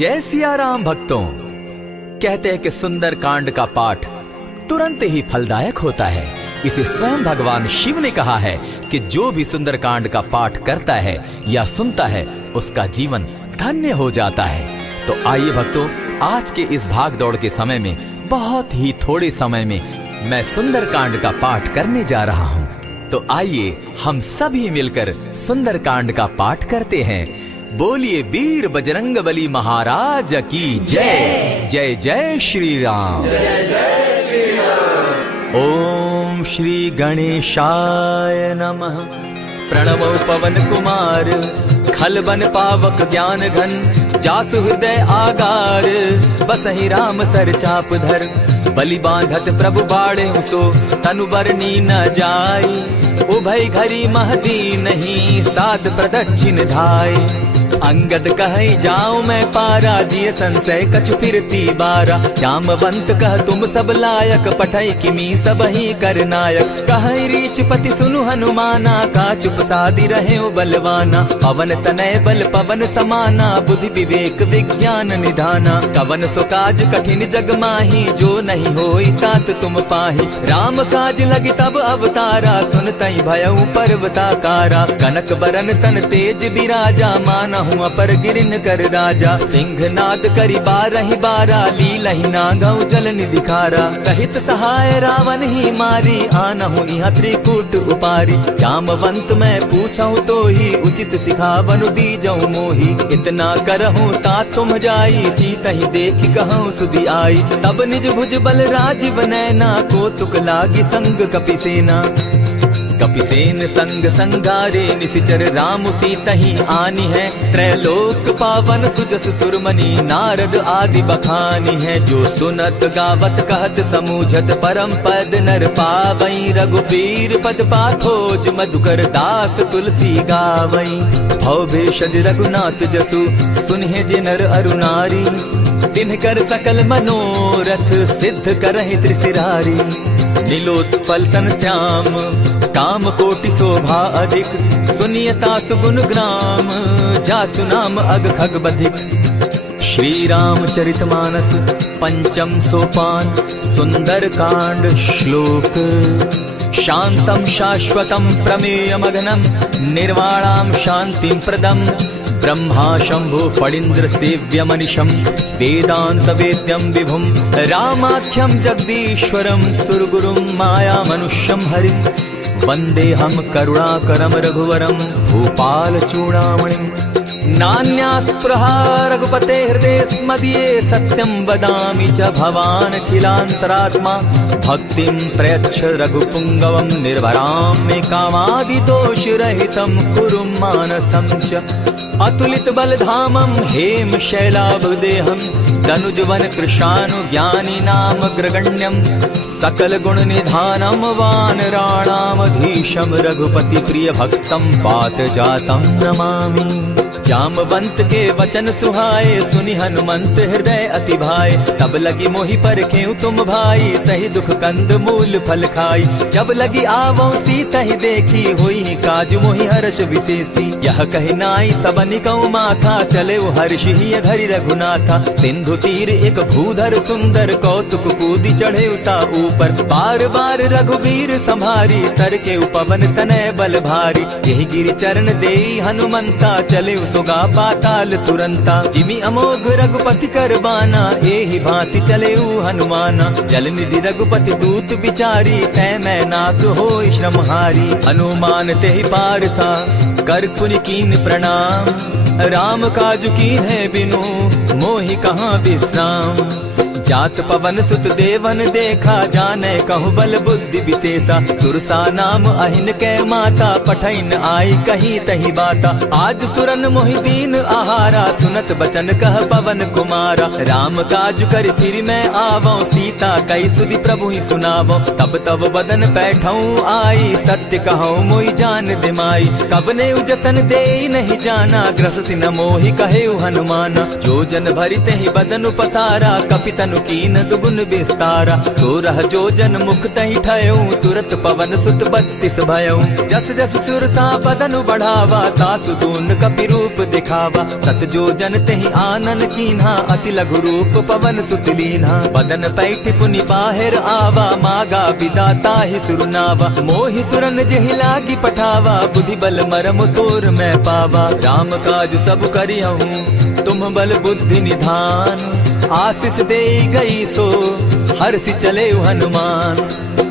जय सिया राम भक्तों। कहते हैं कि सुंदर कांड का पाठ तुरंत ही फलदायक होता है। इसे स्वयं भगवान शिव ने कहा है कि जो भी सुंदर कांड का पाठ करता है या सुनता है उसका जीवन धन्य हो जाता है। तो आइए भक्तों, आज के इस भाग दौड़ के समय में बहुत ही थोड़े समय में मैं सुंदर कांड का पाठ करने जा रहा हूँ। तो आइए हम सभी मिलकर सुंदर कांड का पाठ करते हैं। बोलिए वीर बजरंगबली महाराज की जय। जय जय श्री राम। जय जय श्री राम। ओम श्री गणेशाय नमः। प्रणवो पवन कुमार खलबन पावक ज्ञान घन जासु हृदय आगार बसहि राम सर चाप धर बलि बांधत प्रभु बाड़े सो तनु बरनी न जाई उभय घरी महदी नहीं साध प्रदक्षिण धाय अंगद कहे जाऊं मैं पारा जिय संशय कछ फिरती बारा जामवंत कह तुम सब लायक पठई किमी सब ही कर नायक कहे रीच पति सुनु हनुमाना का चुप सादी रहे बलवाना पवन तनय बल पवन समाना बुद्धि विवेक विज्ञान निधाना कवन सो काज कठिन जग माही जो नहीं होई तात तुम पाही राम काज लगी तब अवतारा सुनतई भयउ पर्वताकारा कनक बरन तन तेज विराजा मानहु अपर गिरिन कर राजा सिंह नाद करी बारहि बारा लीलहि नागौ जल निधिखारा सहित सहाय रावण ही मारी आनहु इहाँ त्रिकूट उपारी जामवंत मैं पूछऊं तो ही उचित सिखावनु दीजऊं मोही इतना करहूं ता तुम जाई सीतहि देखि कहूं सुधि आई तब निज भुज बल राजीव नैना को तुक लागी संग कपिसेना कपिसेन संग संगारे निसिचर राम सीतहि आनी है त्रैलोक पावन सुजस सुरमणि नारद आदि बखानी है जो सुनत गावत कहत समूझत परम पद नर पावई रघुबीर पद पाथोज मधुकर दास तुलसी गावई भव भेषज रघुनाथ जसु सुनहि जे नर अरु नारी तिनकर सकल मनोरथ सिद्ध करहि त्रिशिरारी नीलोत्पल तन श्याम काम कोटि शोभा अधिक सुनियता सुगुण ग्राम जासु नाम अग खग बधिक। श्री रामचरितमानस पंचम सोपान सुंदर कांड श्लोक शांतम शाश्वतम प्रमेयमघनम निर्वाणाम शांतिं प्रदम ब्रह्मा शंभु फणीन्द्र सेव्य मनिशम वेदांत वेद्यम विभुम रामाख्यम जगदीश्वरम सुरगुरुम माया मनुष्यम हरिम वंदे हम करुणाकरम रघुवरम भूपाल चूड़ामणिम नान्यास्पृहा रघुपते हृदय स्मदीये सत्यं वदामि च भवान् अखिलान्तरात्मा भक्तिं प्रयच्छ रघुपुङ्गवं निर्भरां मे कामादिदोषरहितं कुरु मानसं च अतुलित बलधामं हेम शैलाभदेहं तनुजवन कृशानु ज्ञानी नाम ग्रगण्यं सकल गुण निधानं वानराणामधीशं रघुपति प्रिय भक्तं पात जातं नमामि। जामवंत के वचन सुहाए सुनि हनुमंत हृदय अति भाए तब लगी मोहि परखेउ तुम भाई सही दुख कंद मूल फल खाई जब लगी आवो सीतहि देखी हुई काज मोहि हर्ष विशेषी यह कहि नाई सबनि कौ माथा चले हर्ष ही धरि रघुनाथा सिंधु तीर एक भूधर सुंदर कौतुक कूदी चढ़े उता ऊपर बार बार रघुवीर संभारी तर के पवन तनय बल भारी यही गिरि चरण देई हनुमंता चले सोगा पाताल तुरंता जिमि अमोघ रघुपति कर बाना एहि भांति चले हनुमाना जल निधि रघुपति दूत बिचारी तै मैं नाथ होई श्रमहारी हनुमान तेहि पारसा कर पुनि कीन प्रणाम राम काज कीन है बिनु मोहि कहाँ विश्राम जात पवन सुत देवन देखा जाने कहु बल बुद्धि विशेषा सुरसा नाम अहिन कै माता पठैन आई कही तही बाता आज सुरन मोहि दीन आहारा सुनत बचन कह पवन कुमारा राम काज कर फिर मैं आवो सीता कई सुधि प्रभु ही सुनावो तब तब बदन बैठऊं आई सत्य कहूँ मोहि जान दिमाई कबने उजतन दे नहीं जाना ग्रस सिन मोहि कहे हनुमाना जो जन भरित ही बदन पसारा कपितनु कीन दुगुन विस्तारा। 16 जोजन मुख तहि ठयऊ, तुरत पवन सुत 32 भयऊ। जस जस सुरसा बदन बढ़ावा, तासु दून कपि रूप दिखावा। 7 जोजन तेहि आनन कीन्हा, अति लघु रूप पवन सुत लीन्हा। बदन पैठ पुनि बाहिर आवा, मागा बिदा ताहि सुरनावा। मोहि सुरन जेहि लागी पठावा, बुद्धि बल मरम तोर मैं पावा। राम काज सब करिहूँ, तुम बल बुद्धि निधान। आशीष दे गई सो हर्षि चले हनुमान।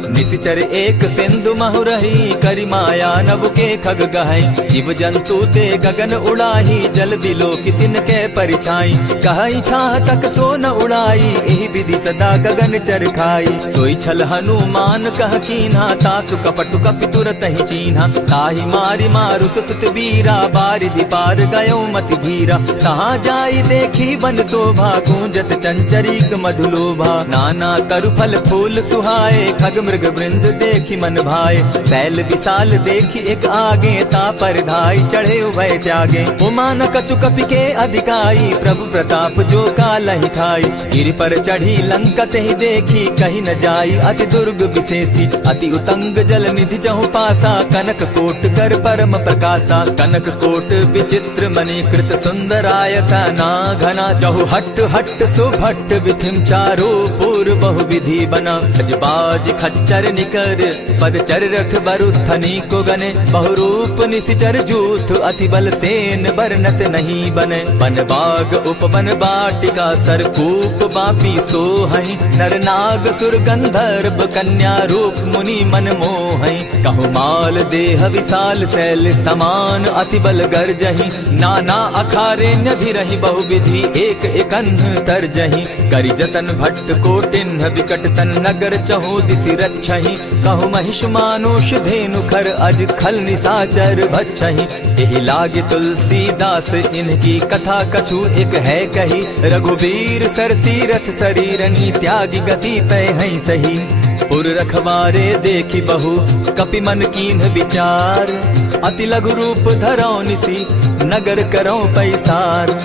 निशिचर एक सिंधु महु रही, करि माया नभ के खग गहई। जीव जंतु ते गगन उड़ाही, जल बिलो की तिनके परिछाई। कहई छाह तक सो न उड़ाई, एहि विधि सदा गगन चर खाई। सोई छल हनुमान कह कीन्हा, तासु कपटु कपि तुरत ही चीन्हा। ताहि मारि मारुत सुत वीरा, बारिधि पार गयो मति धीरा। कहाँ जाई देखी वन शोभा, गूंजत चंचरीक मधुलोभा। नाना तरु फल फूल सुहाए, खग मृग वृंद देखी मन भाए। सैल विशाल देखी एक आगे, ता पर धाई चढ़े भय त्यागे। उमान कछु कपि के अधिकाई, प्रभु प्रताप जो कालहि खाई। गिरि पर चढ़ी लंका तेहि देखी, कहीं न जाई अति दुर्ग विशेषी। अति उतंग जल निधि जहु पासा, कनक कोट कर परम प्रकाशा। कनक कोट विचित्र मणि कृत सुंदरायता ना घना। जहु हट हट सुभट विधिम चारो पूर्व बहु विधि बना। अजबाज खच्चर निकर पदचर रथ बरुथनी को गने। बहुरूप निशिचर जूथ, अति बल सेन बरनत नहीं बने। वन बाग उपवन बाटिका, सरकूप बापी सोहई। नर नाग सुर गंधर्व, कन्या रूप मुनि मन मोहई। कहु माल देह विशाल, शैल समान अति बल गर्जही। नाना अखारे न्यधिरहि, बहुविधि एक एकन्ह तरजही। करि जतन भट्ट कोटिन्ह, विकट तन नगर चहु दिसि रक्षहि। कहु महिष मानुष धेनु खर, अज खल निशाचर भक्षहि। एहि लागे तुलसीदास, इनकी कथा कछु एक है कही। रघुबीर सर तीरथ शरीरनी, त्यागी गति पै हई सही। पुर रखवारे देखी बहु, कपि मन कीन्ह विचार। अति लघु रूप धरौ निसी, नगर करौ पैसार।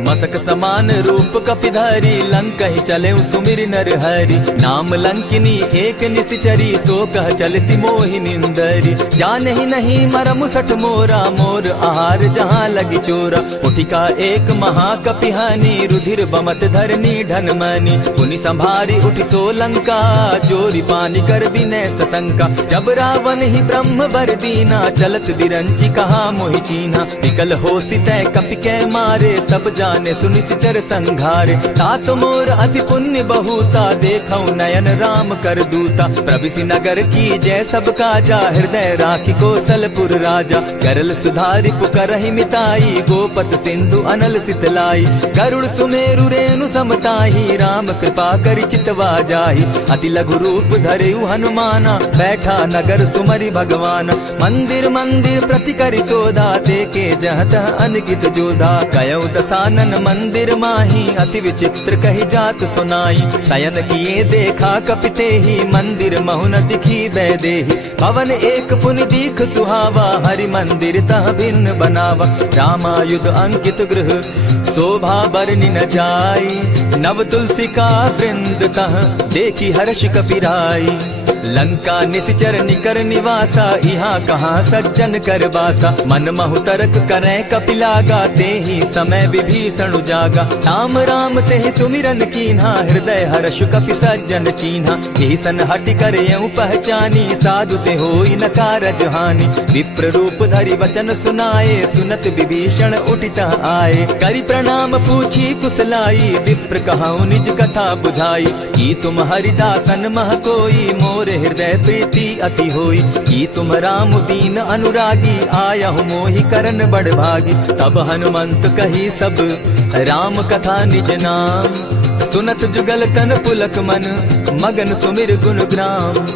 मसक समान रूप कपिधारी, लंक ही चले सुमिर नर हरि। नाम लंकिनी एक निशिचरी, सो कह चल सी मोहि निंदरी। जाने ही नहीं मरम सठ मोरा, मोर आहार जहाँ लगी चोरा। उठिका एक महाकपिहानी, रुधिर बमत धरनी ढन मनी। पुनि संभारी उठि सो लंका, जोरी पानी कर विनय सशंका। जब रावण ही ब्रह्म बर दीना, चलत बिरंची कहा मोहि चीन्हा। निकल हो सितै कपि के मारे, तब जाने सुनि सिचर संघारे। तात मोर अति पुण्य बहुता, देखौ नयन राम कर दूता। प्रविशि नगर की जय सब काजा, हृदय राखी कौशलपुर राजा। करल सुधारि पुकरहि मिताई, गोपत सिंधु अनल सितलाई। गरुड़ सुमेरु रेणु समताही, राम कृपा करि चितवा जाहि। अति लघु रूप धरेउ हनुमाना, बैठा नगर सुमरि भगवान। मंदिर मंदिर प्रति करि सोधा, देखे जहाँ तह अनगित जोधा। कयौ दसानन मंदिर माही, अति विचित्र कही जात सुनाई। शयन किए देखा कपिते ही, मंदिर महु न दिखी बैदेही। भवन एक पुनि दीख सुहावा, हरि मंदिर तह भिन्न बनावा। रामायुध अंकित गृह, शोभा बरनि न जाई। नव तुलसी का वृंद तह, देखी हर्ष कपिराई। लंका निशिचर निकर निवासा, यहाँ कहाँ सज्जन कर बासा। मन महु तरक करे कपिलागा, तेहि समय विभीषण जागा। राम राम तेहि सुमिरन कीन्हा, हृदय हर्ष कपि सज्जन चीन्हा। एहि सन हटि करे पहचानी, साधु ते होई न कारज हानि। विप्र रूप धरि वचन सुनाए, सुनत विभीषण उठित आए। करि प्रणाम पूछी कुशलाई, विप्र कहौ निज कथा बुझाई। की तुम हरिदासन मह कोई, मोर हृदय प्रीति अति होई। की तुम राम दीन अनुरागी, आयहु मोहि करन बड़ भागी। तब हनुमंत कही सब राम कथा निज नाम। सुनत जुगल तन पुलक मन, मगन सुमिर गुण ग्राम।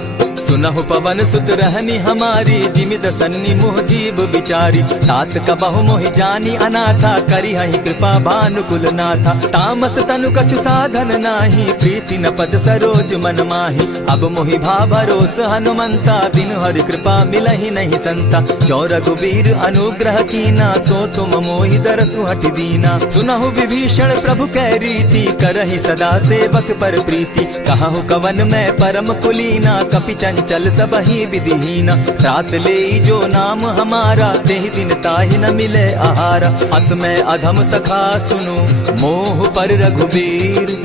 सुनहु पवन सुत रहनी हमारी, जिमित सन्नी मुह जीव विचारी। तात कबहु मोहि जानी अनाथा, करी हहि कृपा भानुकुल नाथा। तामस तनु कछु साधन नाही, प्रीति न पद सरोज मन माही। अब मोहि भा भरोस हनुमंता, बिनु हरि कृपा मिलहि नहीं संता। जो रघुबीर अनुग्रह कीना, सो तुम मोहि दरसु हठि दीना। सुनहु विभीषण प्रभु कै रीति, करहि सदा सेवक पर प्रीति। कहु कवन मैं परम कुलीना, कपि चंचल सबहि विधिहीना। रात ले जो नाम हमारा, देहि दिन ताहि न मिले आहारा। अस मैं अधम सखा सुनु, मोह पर रघुबीर।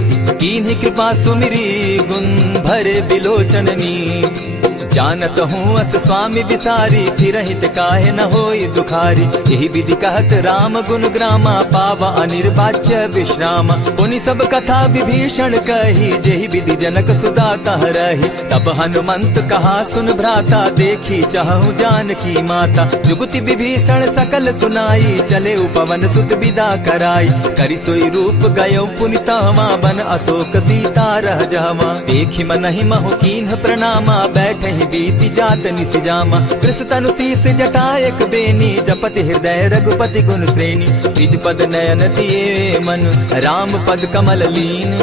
कीन्ही कृपा सुमिरी, गुण भरे बिलोचन नीर। जानत हूँ अस स्वामी विसारी, फिरहित काहे न होई दुखारी। यही विधि कहत राम गुण ग्रामा, पावा अनिर्वाच्य विश्रामा। पुनि सब कथा विभीषण कही, जेहि विधि जनक सुता कह रही। तब हनुमंत कहा सुन भ्राता, देखी चाहूँ जानकी माता। जुगति विभीषण सकल सुनाई, चले पवन सुत विदा कराई। करि सोई रूप गयो पुनि तहवा, बन अशोक सीता रह जावा। देखी मनहि महु कीन्ह प्रणामा, बैठहि बीति जात निस जामा। कृष तनु शीस जटायक बेनी, जपति हृदय रघुपति गुण श्रेणी। निज पद नयन दिए मन, राम पद कमल लीन।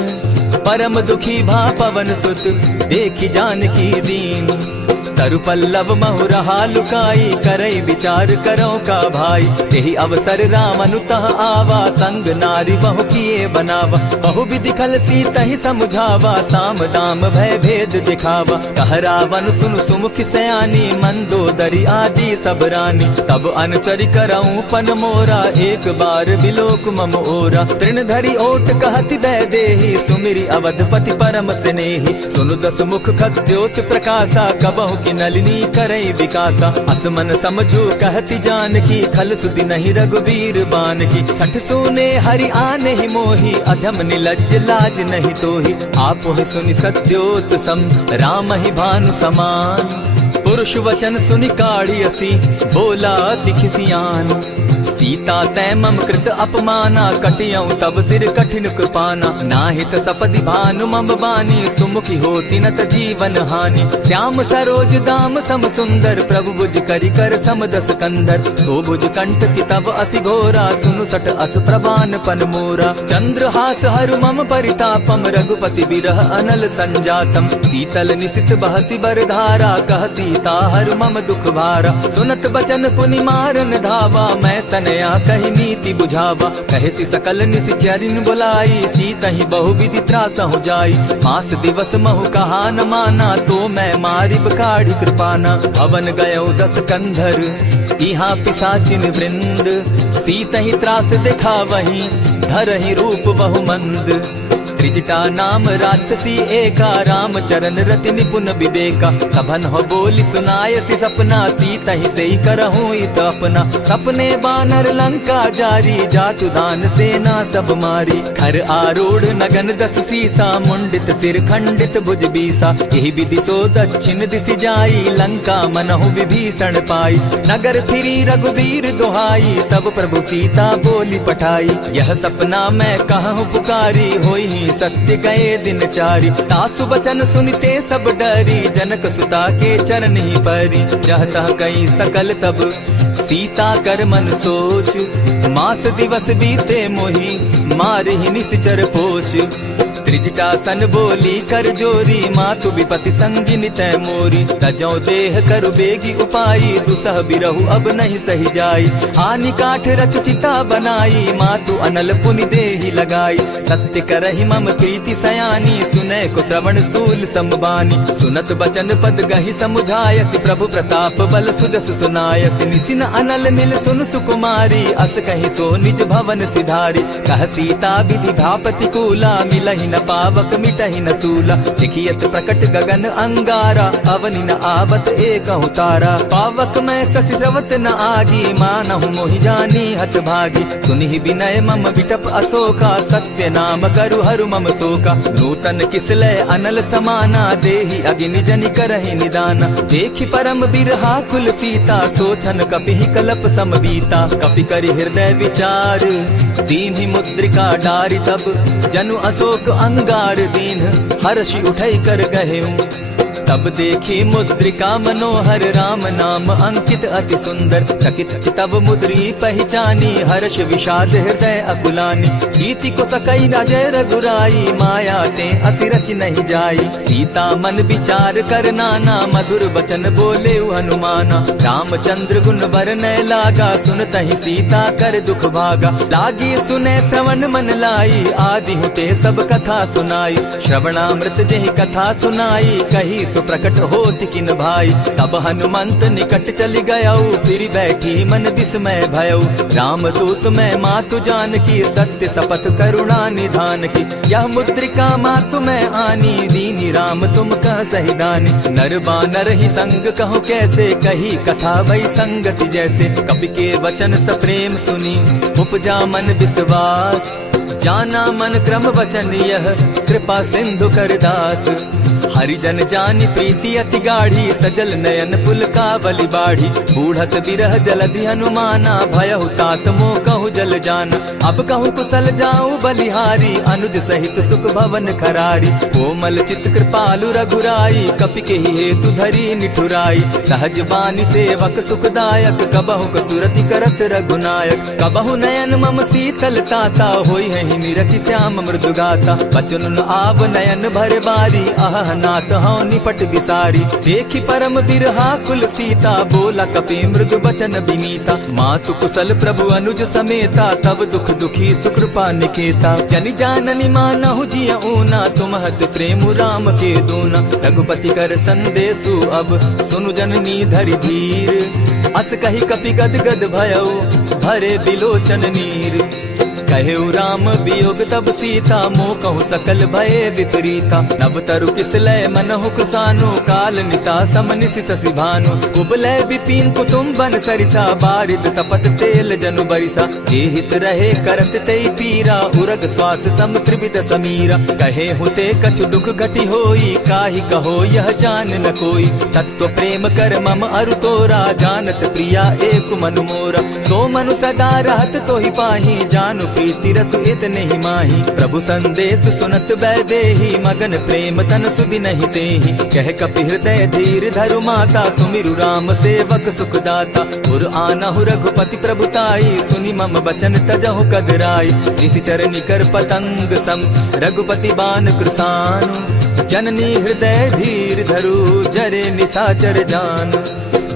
परम दुखी भा पवन सुत, देखी जानकी दीन। तरु पल्लव महु रहा लुकाई, करई विचार करो का भाई। यही अवसर राम अनुतः आवा, संग नारी बहु किए बनावा। बहु विधि खल सीतहि समुझावा, साम दाम भय भेद दिखावा। कह रावण सुन सुमुख सयानी, मंदोदरी आदि सब रानी। तब अनुचरि करऊं पन मोरा, एक बार बिलोक मम ओरा। तृण धरि ओट कहति दय देहि, सुमिरि अवधपति परम स्नेही। सुनु दस मुख खद्योत प्रकाशा, कबहु की नलिनी करई विकासा। असमन समझो कहती जानकी, खल सुधि नहीं रघुबीर बान की। सठ सोने हरि आने ही मोही, अधम निलज्ज लाज नहीं तोही। आप ही सुनि सत्योत सम, राम ही भानु समान। पुरुष वचन सुनि काढ़ियसी, बोला अति खिसियान। सीता तै मम कृत अपमाना, कटियऊ तब सिर कठिन कृपाना। नाहित सपदि भानु मम बानी, सुमुखी होती नत जीवन हानि। श्याम सरोज दाम सम सुंदर, प्रभु भुज करि कर सम दस कंधर। सो भुज कंठ की तब असि घोरा, सुनु सट अस प्रभान पन मोरा। चंद्रहास हरु मम परितापम, रघुपति बिरह अनल संजातम। शीतल निशित बहसी बर धारा, कह सीता हरु मम दुख भारा। सुनत बचन पुनि मारन धावा, मैं तनया कही नीति बुझावा। कहे सी सकल निश्चरिन बुलाई, सीतहि बहु विधि त्रासहु जाई। मास दिवस महु कहा न माना, तो मैं मारिब काढ़ी कृपाना। भवन गयो दस कंधर, इहाँ पिशाचिन वृंद। सीतहि त्रास दिखावहि, धरहि रूप बहु मंद। त्रिजटा नाम राक्षसी एका, राम चरण रति निपुण विवेका। सभन हो बोली सुनायसी सपना, सीतहि सेई करहूँ इत अपना। सपने बानर लंका जारी, जातु दान सेना सब मारी। खर आरूढ़ नगन दस सीसा, मुंडित सिर खंडित भुज बीसा। यही विधि सो दक्षिण दिशि जाई, लंका मनहु विभीषण पाई। नगर फिरी रघुबीर दुहाई, तब प्रभु सीता बोली पठाई। यह सपना मैं कहूँ पुकारी, होई सत्य गए दिन चारी। तासु बचन सुनते सब डरी, जनक सुता के चरण ही परी। जहता कई सकल तब सीता कर मन सोच, मास दिवस बीते मोही, मारहि निश्चर पोच। त्रिजटा सन बोली कर जोरी, मातु विपति संगिनी तै मोरी। तजौ देह करु बेगी उपाई, दुसह बिरहु अब नहीं सही जाई। हानि काठ रच चिता बनाई, मातु अनल पुनि देहि लगाई। सत्य करहि मम प्रीति सयानी, सुनै को श्रवण सूल समबानी। सुनत बचन पद गहि समुझायसि, प्रभु प्रताप बल सुजस सुनायसि। निसिन अनल नील सुन सुकुमारी, अस कहि सो निज भवन सिधारी। कह सीता विधि भा प्रतिकूला, मिलहि न पावक मिटहि न सूला। लिखियत प्रकट गगन अंगारा, अवनि न आवत एकहु तारा। पावक मैं शशि स्रवत न आगी, मानहु मोहि जानी हत भागी। सुनिहि विनय मम विटप अशोका, सत्य नाम करु हरु मम शोका। नूतन किसलय अनल समाना, देहि अगिनि जनि करहि निदाना। देखि परम बिरहा कुल सीता, सोचन कपिहि कलप समबीता। कपि करि हृदय विचार, दीन्हि मुद्रिका डारि। तब जनु अशोक अंगार दीन, हर्षि उठै कर गहेऊ। तब देखी मुद्रिका मनोहर राम नाम अंकित अति सुंदर। चकित चितव मुद्री पहचानी हर्ष विषाद हृदय अकुलानी। जीति को सकई राजय रघुराई माया ते असि रच नहीं जाई। सीता मन विचार कर नाना मधुर बचन बोले हनुमाना। रामचंद्र गुण बरनय लागा सुनतहि सीता कर दुख भागा। लागी सुने श्रवण मन लाई आदि हुते सब कथा सुनाई। श्रवणामृत जेहि कथा सुनाई कही सुप्रकट होति किन भाई। तब हनुमंत निकट चली गयऊ फिर बैठी मन विस्मय भयऊ। रामदूत मैं मातु जानकी सत्य शपथ करुणा निधान की। यह मुद्रिका मातु मैं आनी दीनी राम तुम कह सही दानी। नर बानर ही संग कहूँ कैसे कही कथा वही संगति जैसे। कपि के वचन सप्रेम सुनी उपजा मन विश्वास। जाना मन क्रम वचन यह कृपा सिंधु कर दास। हरिजन जानी प्रीति अति गाढ़ी सजल नयन पुल का बलि बाढ़ी। बूढ़त बिरह जलधि हनुमाना भयहु तात मोह कहु जल जाना। अब कहु कुशल जाऊं बलिहारी अनुज सहित सुख भवन खरारी। कोमल चित कृपालु रघुराई कपि के ही हेतु धरी निठुराई। सहज बानी सेवक सुखदायक कबहु कसुरति करत रघुनायक। कबहु नयन मम शीतल ताता होई है निरखि श्याम मृदु गाता। बचन आव नयन भर बारी आह नाथ हौ निपट विसारी। देखी परम बिरहा कुल सीता बोला कपि मृदु बचन विनीता। मातु कुशल प्रभु अनुज समेता तब दुख दुखी सुकृपा निकेता। जनि जाननी मानहु जिय ऊना तुम्हत प्रेम राम के दूना। रघुपति कर संदेशु अब सुनु जननी धरि धीर। अस कही कपि गद गद भयऊ भरे बिलोचन नीर। कहेउ राम वियोग तब सीता मोह कहु सकल भय विपरीता। नव तरु किसलय मनहु कुसानु काल निशा समनिशि शशि भानु। उबलय विपिन कुटुम्बन सरिसा बारिद तपत तेल जनु बरिसा। जे हित रहे करत तेई पीरा उरग श्वास सम त्रिविध समीरा। कहे हुते कछु दुख घटी होई काहि कहो यह जान न कोई। तत्व प्रेम कर मम अरु तोरा जानत प्रिया एक मनु मोरा। सो मनु सदा रहत तोहि पाही जानु प्रीति रसु इतने ही माही। प्रभु संदेश सुनत वैदेही मगन प्रेम तन सुधि नहीं तेहि। कह कपि हृदय धीर धरु माता सुमिरु राम सेवक सुखदाता। उर आनहु रघुपति प्रभुताई सुनि मम बचन तजहु कदराई। निशिचर निकर पतंग सम रघुपति बान कृसानु। जननी हृदय धीर धरु जरे निशाचर जान।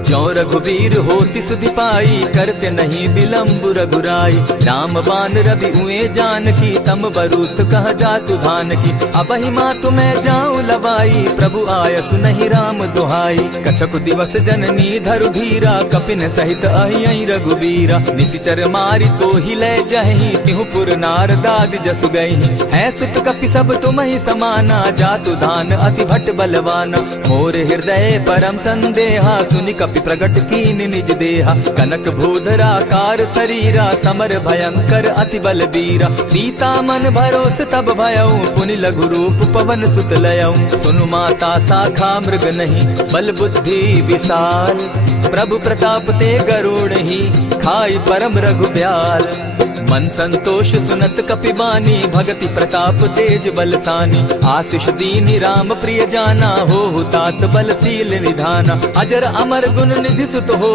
ज्यों रघुवीर होति सुधि पाई करते नहीं विलम्ब रघुराई। राम बान रवि उए जानकी तम बरूत कह जातु धान की। अबहि मातु मैं जाऊं लवाई प्रभु आयसु नहीं राम दुहाई। कछक दिवस जननी धरु धीरा कपिन सहित अहियहि रघुवीरा। निशिचर मारि तो ही लय जहि तिहु पुर नार दाग जसु गई। है सुत कपि सब तुम ही समाना जातु धान अति भट बलवाना। मोर हृदय परम संदेहा सुनि कपि प्रगट कीन निज देहा। कनक भूधराकार शरीरा समर भयंकर अति बल बीरा। सीता मन भरोस तब भयऊ पुनि लघु रूप पवन सुत लयऊ। सुनु माता शाखा मृग नहीं बल बुद्धि विशाल। प्रभु प्रताप ते गरुड़ ही खाई परम रघुब्याल। मन संतोष सुनत कपि बानी भगति प्रताप तेज बलसानी। आशीष दीनी राम प्रिय जाना हो तात बलशील निधाना। अजर अमर गुण निधि सुत हो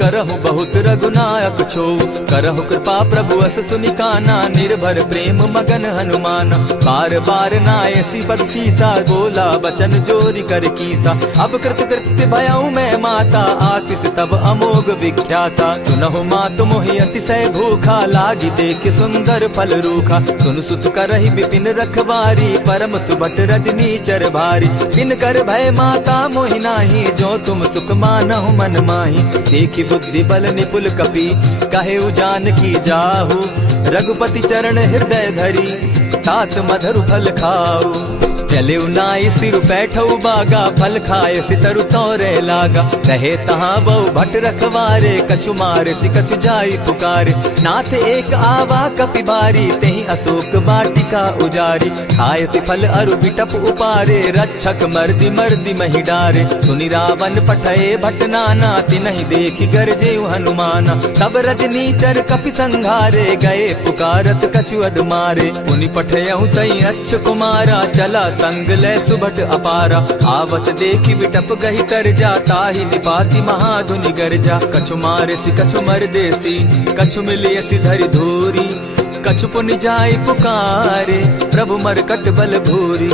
करहु बहुत रघुनायक छो। करहु कृपा प्रभु अस सुनिकाना निर्भर प्रेम मगन हनुमाना। बार बार नायसी पद सीसा बोला बचन जोरी कर कीसा। अब कृत कृत्य भयऊ मैं माता आशीष तब अमोघ विख्याता। सुनहु मातु मोहि अतिशय भूखा लागी देख सुंदर फल रूखा। सुन सुत करहि विपिन रखवारी परम सुबट रजनी चर भारी। दिन कर भय माता मोहि नाही जो तुम सुख मानहु मन माही। देखी बुद्धि बल निपुल कपि कहेउ जानकी जाहु। रघुपति चरण हृदय धरी तात मधुर फल खाऊ। चले नाई सिर बैठऊ बागा फल खाए सितरु तोरे लागा। रहे तहाँ बहु भट रखवारे कछु मारे सि कछु जाई पुकारे। नाथ एक आवा कपि बारी तेहि अशोक वाटिका उजारी। खाए सि फल अरु बिटप उपारे रक्षक मर्दि मर्दि महि डारे। सुनि रावण पठये भट नाना तिनहि देखि गरजे हनुमाना। तब रजनीचर कपि संघारे गए पुकारत कछु अध मारे। पुनि पठयहु तई अच्छ कुमारा चला संग ले सुभट अपारा, आवत देखी बिटप गही तर जा, ताहि निपाति महाधुनि गर्जा। कछु मारे सी कछु मर देसी, कछु मिले सी धरि धूरी, कछु पुनि जाय पुकारे, प्रभु मरकट बल भूरी।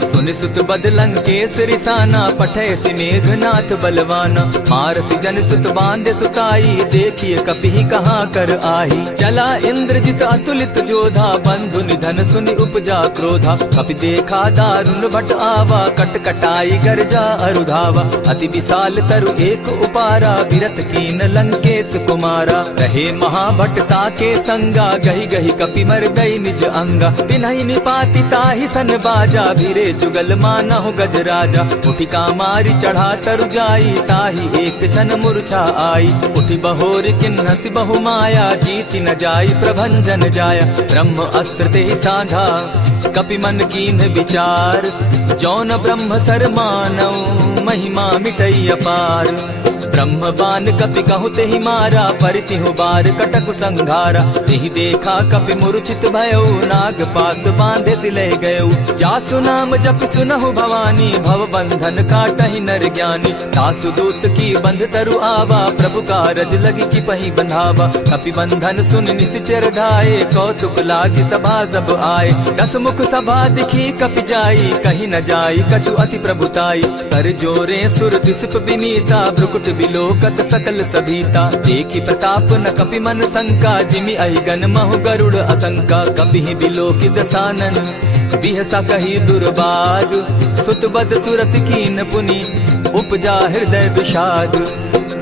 सुनि सुत बद लंकेश रिसाना, पठे सि मेघनाथ बलवाना। मारसि जन सुत बांधे सुताई, देखिए कपि कहाँ कर आही। चला इंद्रजित अतुलित जोधा, बंधु निधन सुनि उपजा क्रोधा। कपि देखा दारुण भट आवा, कट कटाई गर्जा अरुधावा। अति विशाल तरु एक उपारा, बिरत कीन लंकेश कुमारा। रहे महाभट ताके संगा, गही गही कपि मर गई निज अंगा। तिन्हि निपाति ताहि सन बाजा, भीरे जुगल मानहु गजराजा। उठी कामारी चढ़ा तरु जाई, ताहि एक जन मूर्छा आई। उठी बहोर किन्हसि बहु माया, जीति न जाई प्रभंजन जाया। ब्रह्म अस्त्र तेहि साधा, कपि मन कीन विचार। जौन ब्रह्म सर मानौ, महिमा मिटई अपार। ब्रह्म बान कपि कहु तेहि मारा, परितिहु बार कटक संघारा। तेहि देखा कपि मूर्छित भयो, नाग पास बांधे सिले गयो। जासु नाम जपि सुनहु भवानी, भव बंधन काटहि नर ज्ञानी। तासु दूत की बंध तरु आवा, प्रभु कारज लगी की पही बंधावा। कपि बंधन सुन निश्चर धाये, कौतुक लागी सभा सब आए। दस मुख सभा दिखी कपि जाई, कहीं न जाई कछु अति प्रभुताई। कर जोरे सुर दिसप विनीता, भ्रुकुट बिलोकत सकल सभीता। देखी प्रताप न कपि मन शंका, जिमि अहिगन महु गरुड़ असंका। कपि बिलोकि दसानन, बिहसा कही दुर्बाद। सुत बद सुरत कीन पुनि, उपजा हृदय विषाद।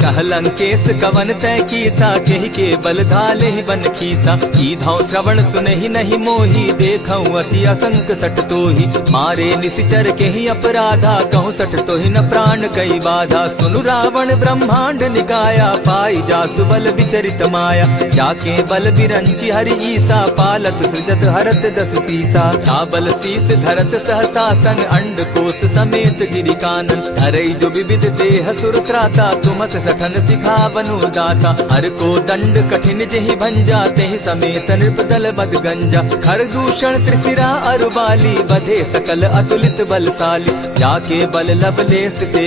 कह लंकेश कवन तय कीसा, केहि के बल धाले ही बन खीसा। कीधौ श्रवण सुनहि नहीं मोही, देखऊं अति असंक सट तोही। मारे निशिचर केहि अपराधा, कहूँ सट तोहि न प्राण कई बाधा। सुनु रावण ब्रह्मांड निकाया, पाई जासु बल विचरित माया। जाके बल बिरंची हरि ईसा, पालत सृजत हरत दस सीसा। चाबल शीस धरत सहसासन, अंड कोश समेत गिरि कानन। धरई जो विविध देह सुर त्राता, तुमस सठन सिखावनु दाता। हर को दंड कठिन जेहि भंजा, तेहि समेत नृपदल बद गंजा। खर दूषण त्रिशिरा अरुबाली, बधे सकल अतुलित बलशाली। जाके बल लवलेस ते,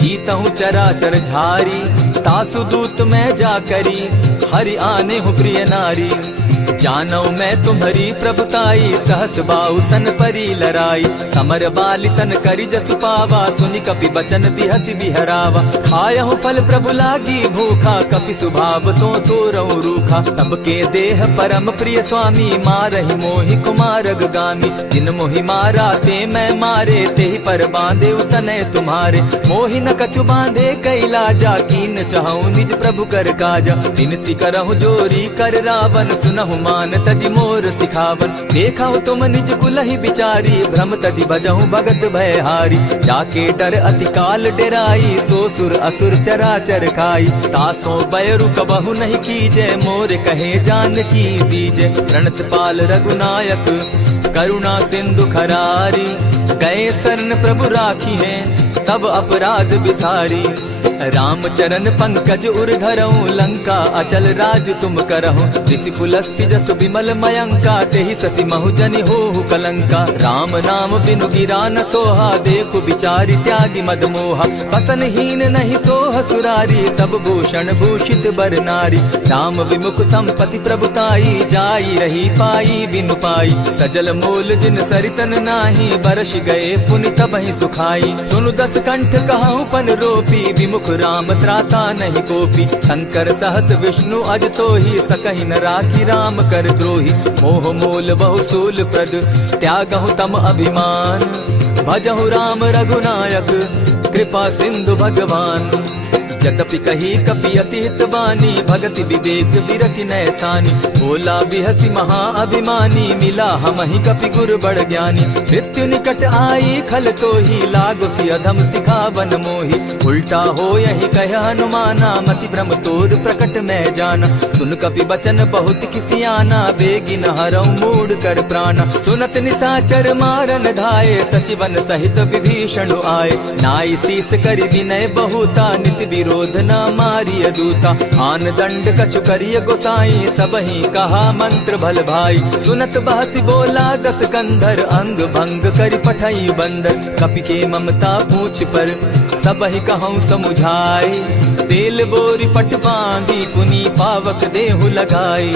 जीतहु चराचर झारी। तासु दूत मैं जा करी, हरि आने हूँ प्रिय नारी। जानौ मैं तुम्हारी प्रभुताई, सहस बाहु सन परी लराई। समर बाली सन करी जसु पावा, सुनि कपि बचन दिहसि बिहरावा। खायहु फल प्रभु लागी भूखा, कपि सुभाव तो तोरऊ रूखा। सबके देह परम प्रिय स्वामी, मारहि मोहि कुमारग गामी। जिन मोहि मारा ते मैं मारे, तेहि पर बांधे उतने तुम्हारे। मोहि न कछु बांधे कैलाजा, कीन चहु निज प्रभु कर काजा। विनती करहु जोरी कर रावण, सुनहु मान तजि मोर सिखावन। देखा तुम निज कुलहि बिचारी, भ्रम तजि भजहु भगत भयहारी। जाके डर अति काल डेराई, सो सुर असुर चराचर खाई। तासो बैरु कबहु नहीं कीजे, मोर कहे जानकी दीजे। प्रणत पाल रघुनायक, करुणा सिंधु खरारी। गए शरण प्रभु राखी है, तब अपराध बिसारी। राम चरण पंकज उर धरऊं, लंका अचल राज तुम करहु। ऋषि पुलस्ति जस विमल मयंका, तेहि ससि महु जनि होहु कलंका। राम नाम बिनु गिरा न सोहा, देखु बिचारी त्यागी मद मोहा। बसन हीन नहीं सोह सुरारी, सब भूषण भूषित बर नारी। राम विमुख संपति प्रभुताई, जाई रही पाई बिनु पाई। सजल मोल जिन सरितन नाही, बरस गए पुनि तबहि सुखाई। सुनु दस कंठ कहूँ पन रोपी, विमुख राम त्राता नहीं कोपी। शंकर सहस विष्णु अज तोहि, सकहि न राखी राम कर द्रोही। मोह मोल बहु सूल प्रद, त्यागहु तम अभिमान। भजहु राम रघुनायक, कृपा सिंधु भगवान। जतपि कही कपि अति हितवानी, भगति विवेक विरति नैसानी। बोला बिहसी महा अभिमानी, मिला हमहि कपि गुर बड़ ज्ञानी। मृत्यु निकट आई खल तोहि, लागो सि अधम सिखावन मोहि। उल्टा हो यही कह हनुमाना, मति भ्रम तोर प्रकट मैं जाना। सुन कपि बचन बहुत किसियाना, बेगी न हरऊ मूढ़ कर प्राणा। सुनत निशाचर मारन धाये, सचिवन सहित विभीषण आए। नाई शीस करि विनय बहुता, नित विरोध क्रोध न मारिय दूता। आन दंड कछु करिय गोसाई, सबहि कहा मंत्र भल भाई। सुनत बहसी बोला दस कंधर, अंग भंग करि पठई बंदर। कपि के ममता पूछ पर, सबहि कहूँ समुझाई। तेल बोरी पट बांधी, पुनि पावक देहु लगाई।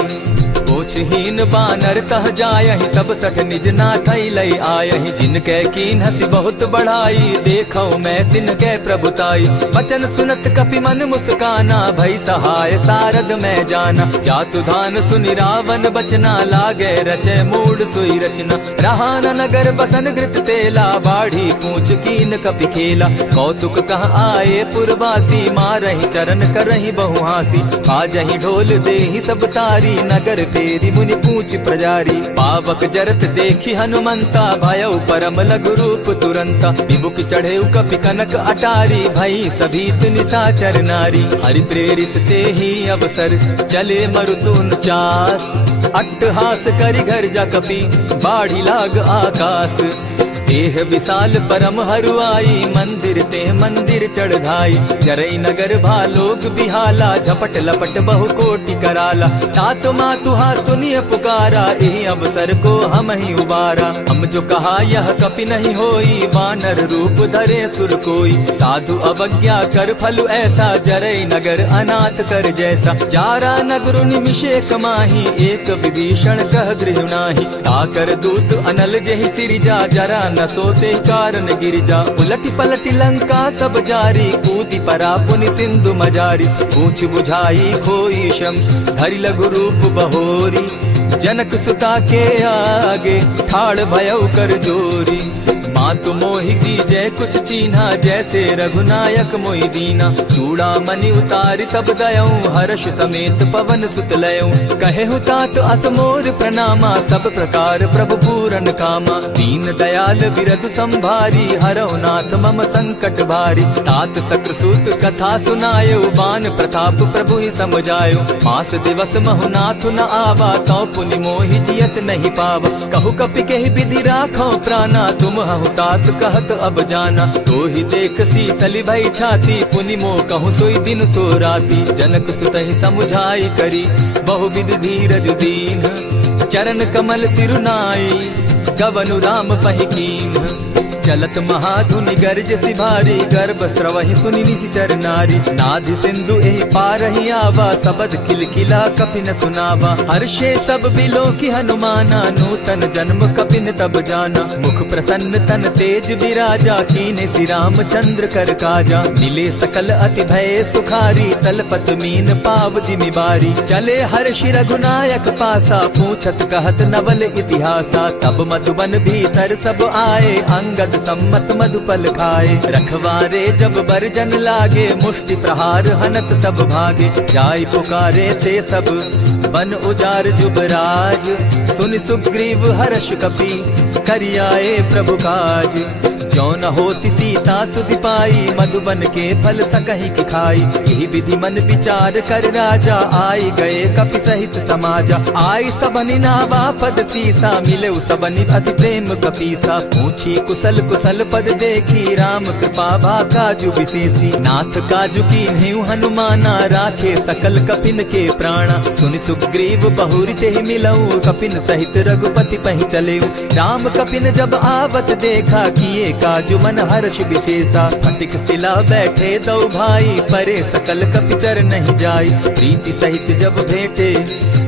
ओछहीन बानर तह जायहि, तब सठ निज नाथई लई आयहि। जिनके कीन हसी बहुत बढ़ाई, देखौ मैं तिनके प्रभुताई। बचन सुनत कपि मन मुस्काना, भई सहाय सारद मैं जाना। जातु धान सुनि रावण बचना, लागे रचे मूड सोई रचना। रहा न नगर बसन घृत तेला, बाढ़ी पूछ कीन कपि खेला। कौतुक कह आए पुरवासी, मारहि चरण करहि बहु हासी। बाजहि ढोल देहि सब तारी, नगर फेरी मुनि पूछ प्रजारी। पावक जरत देखी हनुमंता, भयउ परम लघु रूप तुरंता। विमुख चढ़े कपि कनक अटारी, भई सभीत निशाचर नारी। हरि प्रेरित ते ही अवसर, चले मरुतुन चास। अट्टहास करि घर जा कपि, बाढ़ी लाग आकाश। देह विशाल परम हरुआई, मंदिर ते मंदिर चढ़ाई। जरई नगर भालोग बिहाला, झपट लपट बहु कोटि कराला। तात मातुहा सुनिय पुकारा, यही अवसर को हम ही उबारा। हम जो कहा यह कपि नहीं होई, वानर रूप धरे सुर कोई। साधु अवज्ञा कर फल ऐसा, जरई नगर अनाथ कर जैसा। जारा नगर निमिषे कमाही, एक विभीषण कह गृह नाही। ताकर दूत अनल जहि सिरिजा, जरा न सोते कारण गिरिजा। उलटी पलटी लंका सब जारी, कूदी परा पुनि सिंधु मजारी। पूछ बुझाई खोई श्रम, धरि लघु रूप बहोरी। जनक सुता के आगे, ठाड़ भयउ कर जोरी। मातु मोहि दीजै कुछ चीन्हा, जैसे रघुनायक मोहि दीना। चूड़ामणि उतारि तब दयऊं, हर्ष समेत पवन सुत लयऊं। कहेहु तात असमोर प्रणामा, सब प्रकार प्रभु पूरन कामा। दीन दयाल बिरधु संभारी, हरौ नाथ मम संकट भारी। तात सक्रसूत कथा सुनायो, बान प्रताप प्रभु ही समझायो। मास दिवस महु नाथ न आवा, तौ पुनि मोहि जियत नहीं पावा। कहु कपि केहि विधि राखौ प्राणा, तुम हहु तात कहत अब जाना। तो ही देख शीतल भई छाती, पुनि मो कहूँ सोई दिन सो राती। जनक सुतहि समुझाई करी, बहुविध धीरज दीन। चरण कमल सिरुनाई, गवनु राम पहि कीन्ह। चलत महाधुनि गर्ज सिभारी, गर्भ स्रवहि सुनि निशिचर नारी। नाधि सिंधु एहि पारहि आवा, सबद किलकिला कपि न सुनावा। हर्षे सब बिलो की हनुमाना, नूतन जन्म कपि न तब जाना। मुख प्रसन्न तन तेज विराजा, कीने श्री रामचंद्र कर काजा। मिले सकल अति भय सुखारी, तलपत मीन पाव जिमि बारी। चले हर्षि रघुनायक पासा, पूछत कहत नवल इतिहासा। तब मधुबन भीतर सब आए, अंगद सम्मत मधुपल खाए। रखवारे जब बरजन लागे, मुष्टि प्रहार हनत सब भागे। जाय पुकारे ते सब, बन उजार जुबराज। सुनि सुग्रीव हर्ष कपि, करियाए प्रभु काज। जो न होती सीता सुधि पाई, मधुबन के फल सकहि की खाई। यही विधि मन विचार कर राजा, आई गए कपि सहित समाजा। आई सबनि नावा पद सीसा, मिले सबनि अति प्रेम कपीसा। पूछी कुशल कुशल पद देखी, राम कृपा भा काजु विशेषी। नाथ काजु कीन्हेउ हनुमाना, राखे सकल कपिन के प्राणा। सुनि सुग्रीव बहुरि तेहि मिलऊ, कपिन सहित रघुपति पहि चलेऊ। राम कपिन जब आवत देखा, किए काजु मन हर्ष विशेषा। फटिक सिला बैठे दो भाई, परे सकल कपिचर नहीं जाई। प्रीति सहित जब भेटे,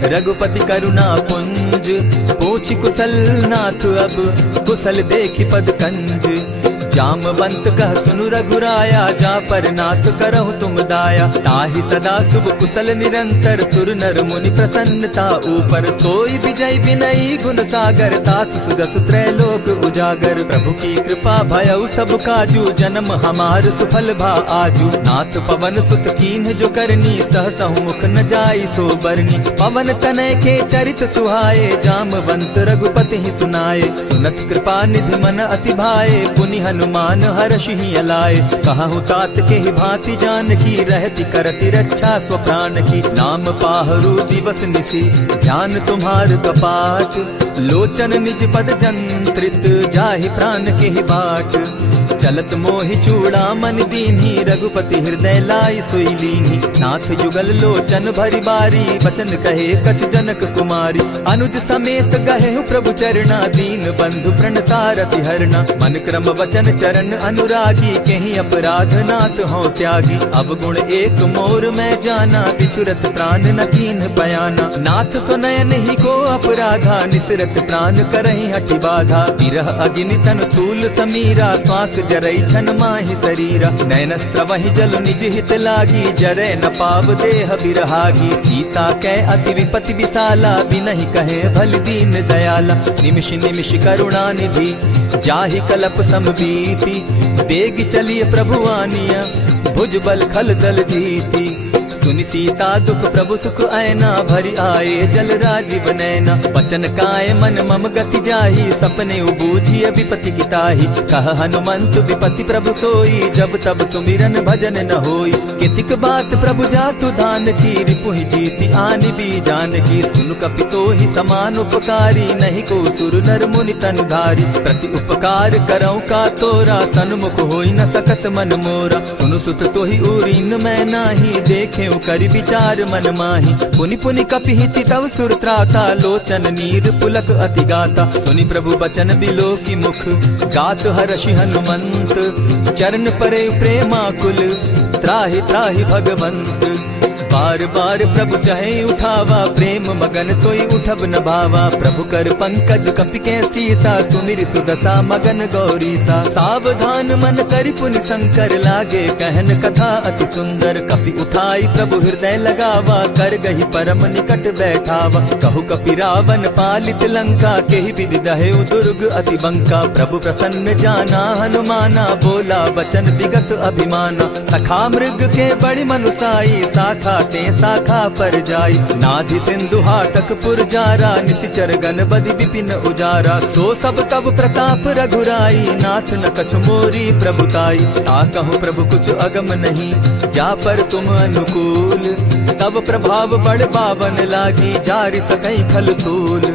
रघुपति करुणा पुंज। पूछि कुशल नाथ अब, कुशल देखि पद कंज। जामवंत कह सुनु रघुराया, जा पर नाथ करहु तुम दाया। ताहि सदा शुभ कुशल निरंतर, सुर नर मुनि प्रसन्नता ऊपर। सोई विजय विनयी गुण सागर, तास सुदस त्रैलोक उजागर। प्रभु की कृपा भयउ सब काजू, जन्म हमार सुफल भा आजू। नाथ पवन सुत कीन्ह जो करनी, सहसहु मुख न जाई सो बरनी। पवन तनय के चरित सुहाए, जामवंत रघुपति ही सुनाए। सुनत कृपा निधि मन अति भाए, पुनि हनुमान हर्ष ही अलाए। कहु तात के ही भांति जान की, रहती करती रक्षा स्व प्राण की। नाम पाहरु दिवस निसी, ध्यान तुम्हार कपाट। लोचन निज पद जंत्रित, जाहि प्राण के ही बाट। चलत मोहि चूड़ामन दीन्ही, रघुपति हृदय लाई सोई लीन्ही। नाथ युगल लोचन भरी बारी, बचन कहे कछ जनक कुमारी। अनुज समेत गहे प्रभु चरणा, दीन बंधु प्रणतारति हरना। मन क्रम वचन चरण अनुरागी, कहीं अपराध नाथ हो त्यागी। अब गुण एक मोर मैं जाना, बिछुरत प्राण न कीन्ह बयाना। नाथ सुनयन ही को अपराधा, निसरत प्राण करहि हठि बाधा। विरह अग्नि तन तूल समीरा, श्वास जरई छन माहि शरीरा। नयनस्त्र वही जल निज हित लागी, जरै न पाव देह बिरहागी। सीता कै अति विपति विशाला, बिनहि कहे भल दीन दयाला। निमिष निमिष करुणा निधि, जाहि कलप समबीति। बेग चलिए प्रभु आनिया, भुजबल खल दल जीती। सुनि सीता दुख प्रभु सुख ऐना, भरी आए जल राजीव नैना। वचन काय मन मम गति जाही, सपने बूझिए विपति किताही। कह हनुमंत विपति प्रभु सोई, जब तब सुमिरन भजन न होई। कितिक बात प्रभु जातु धान की, रिपुहि जीति आनि भी जान की। सुन कपितो ही समान उपकारी, नहीं को सुर नर मुनि तनुधारी। प्रति उपकार करऊं का तोरा, सन्मुख होई न सकत मन मोरा। सुनु सुत तोहि उरीन मैं नाही, देखे करि विचार मन माही। पुनि पुनि कपिहि चितव सुर त्राता, लोचन नीर पुलक अति गाता। सुनि प्रभु बचन बिलो की मुख, गात हर्षि हनुमंत। चरण परे प्रेमाकुल, त्राहि त्राहि भगवंत। बार बार प्रभु चहे उठावा, प्रेम मगन तोई उठब न भावा। प्रभु कर पंकज कपि के सीसा, सुमिर सुदशा मगन गौरीसा। सावधान मन करि पुनि शंकर, लागे कहन कथा अति सुंदर। कपि उठाई प्रभु हृदय लगावा, कर गही परम निकट बैठावा। कहु कपि रावण पालित लंका, केहि विधि दहेउ दुर्ग अति बंका। प्रभु प्रसन्न जाना हनुमाना, बोला बचन विगत अभिमाना। सखा मृग के बड़ि मनुसाई, शाखा ते शाखा पर जाई। नाधि सिंधु हाटक पुर जारा, निशिचर गण बदि विपिन उजारा। सो सब तब प्रताप रघुराई, नाथ न कछु मोरी प्रभुताई। ता कहूँ प्रभु कुछ अगम नहीं, जा पर तुम अनुकूल। तब प्रभाव बड़ पावन लागी, जारि सकई खल तूल।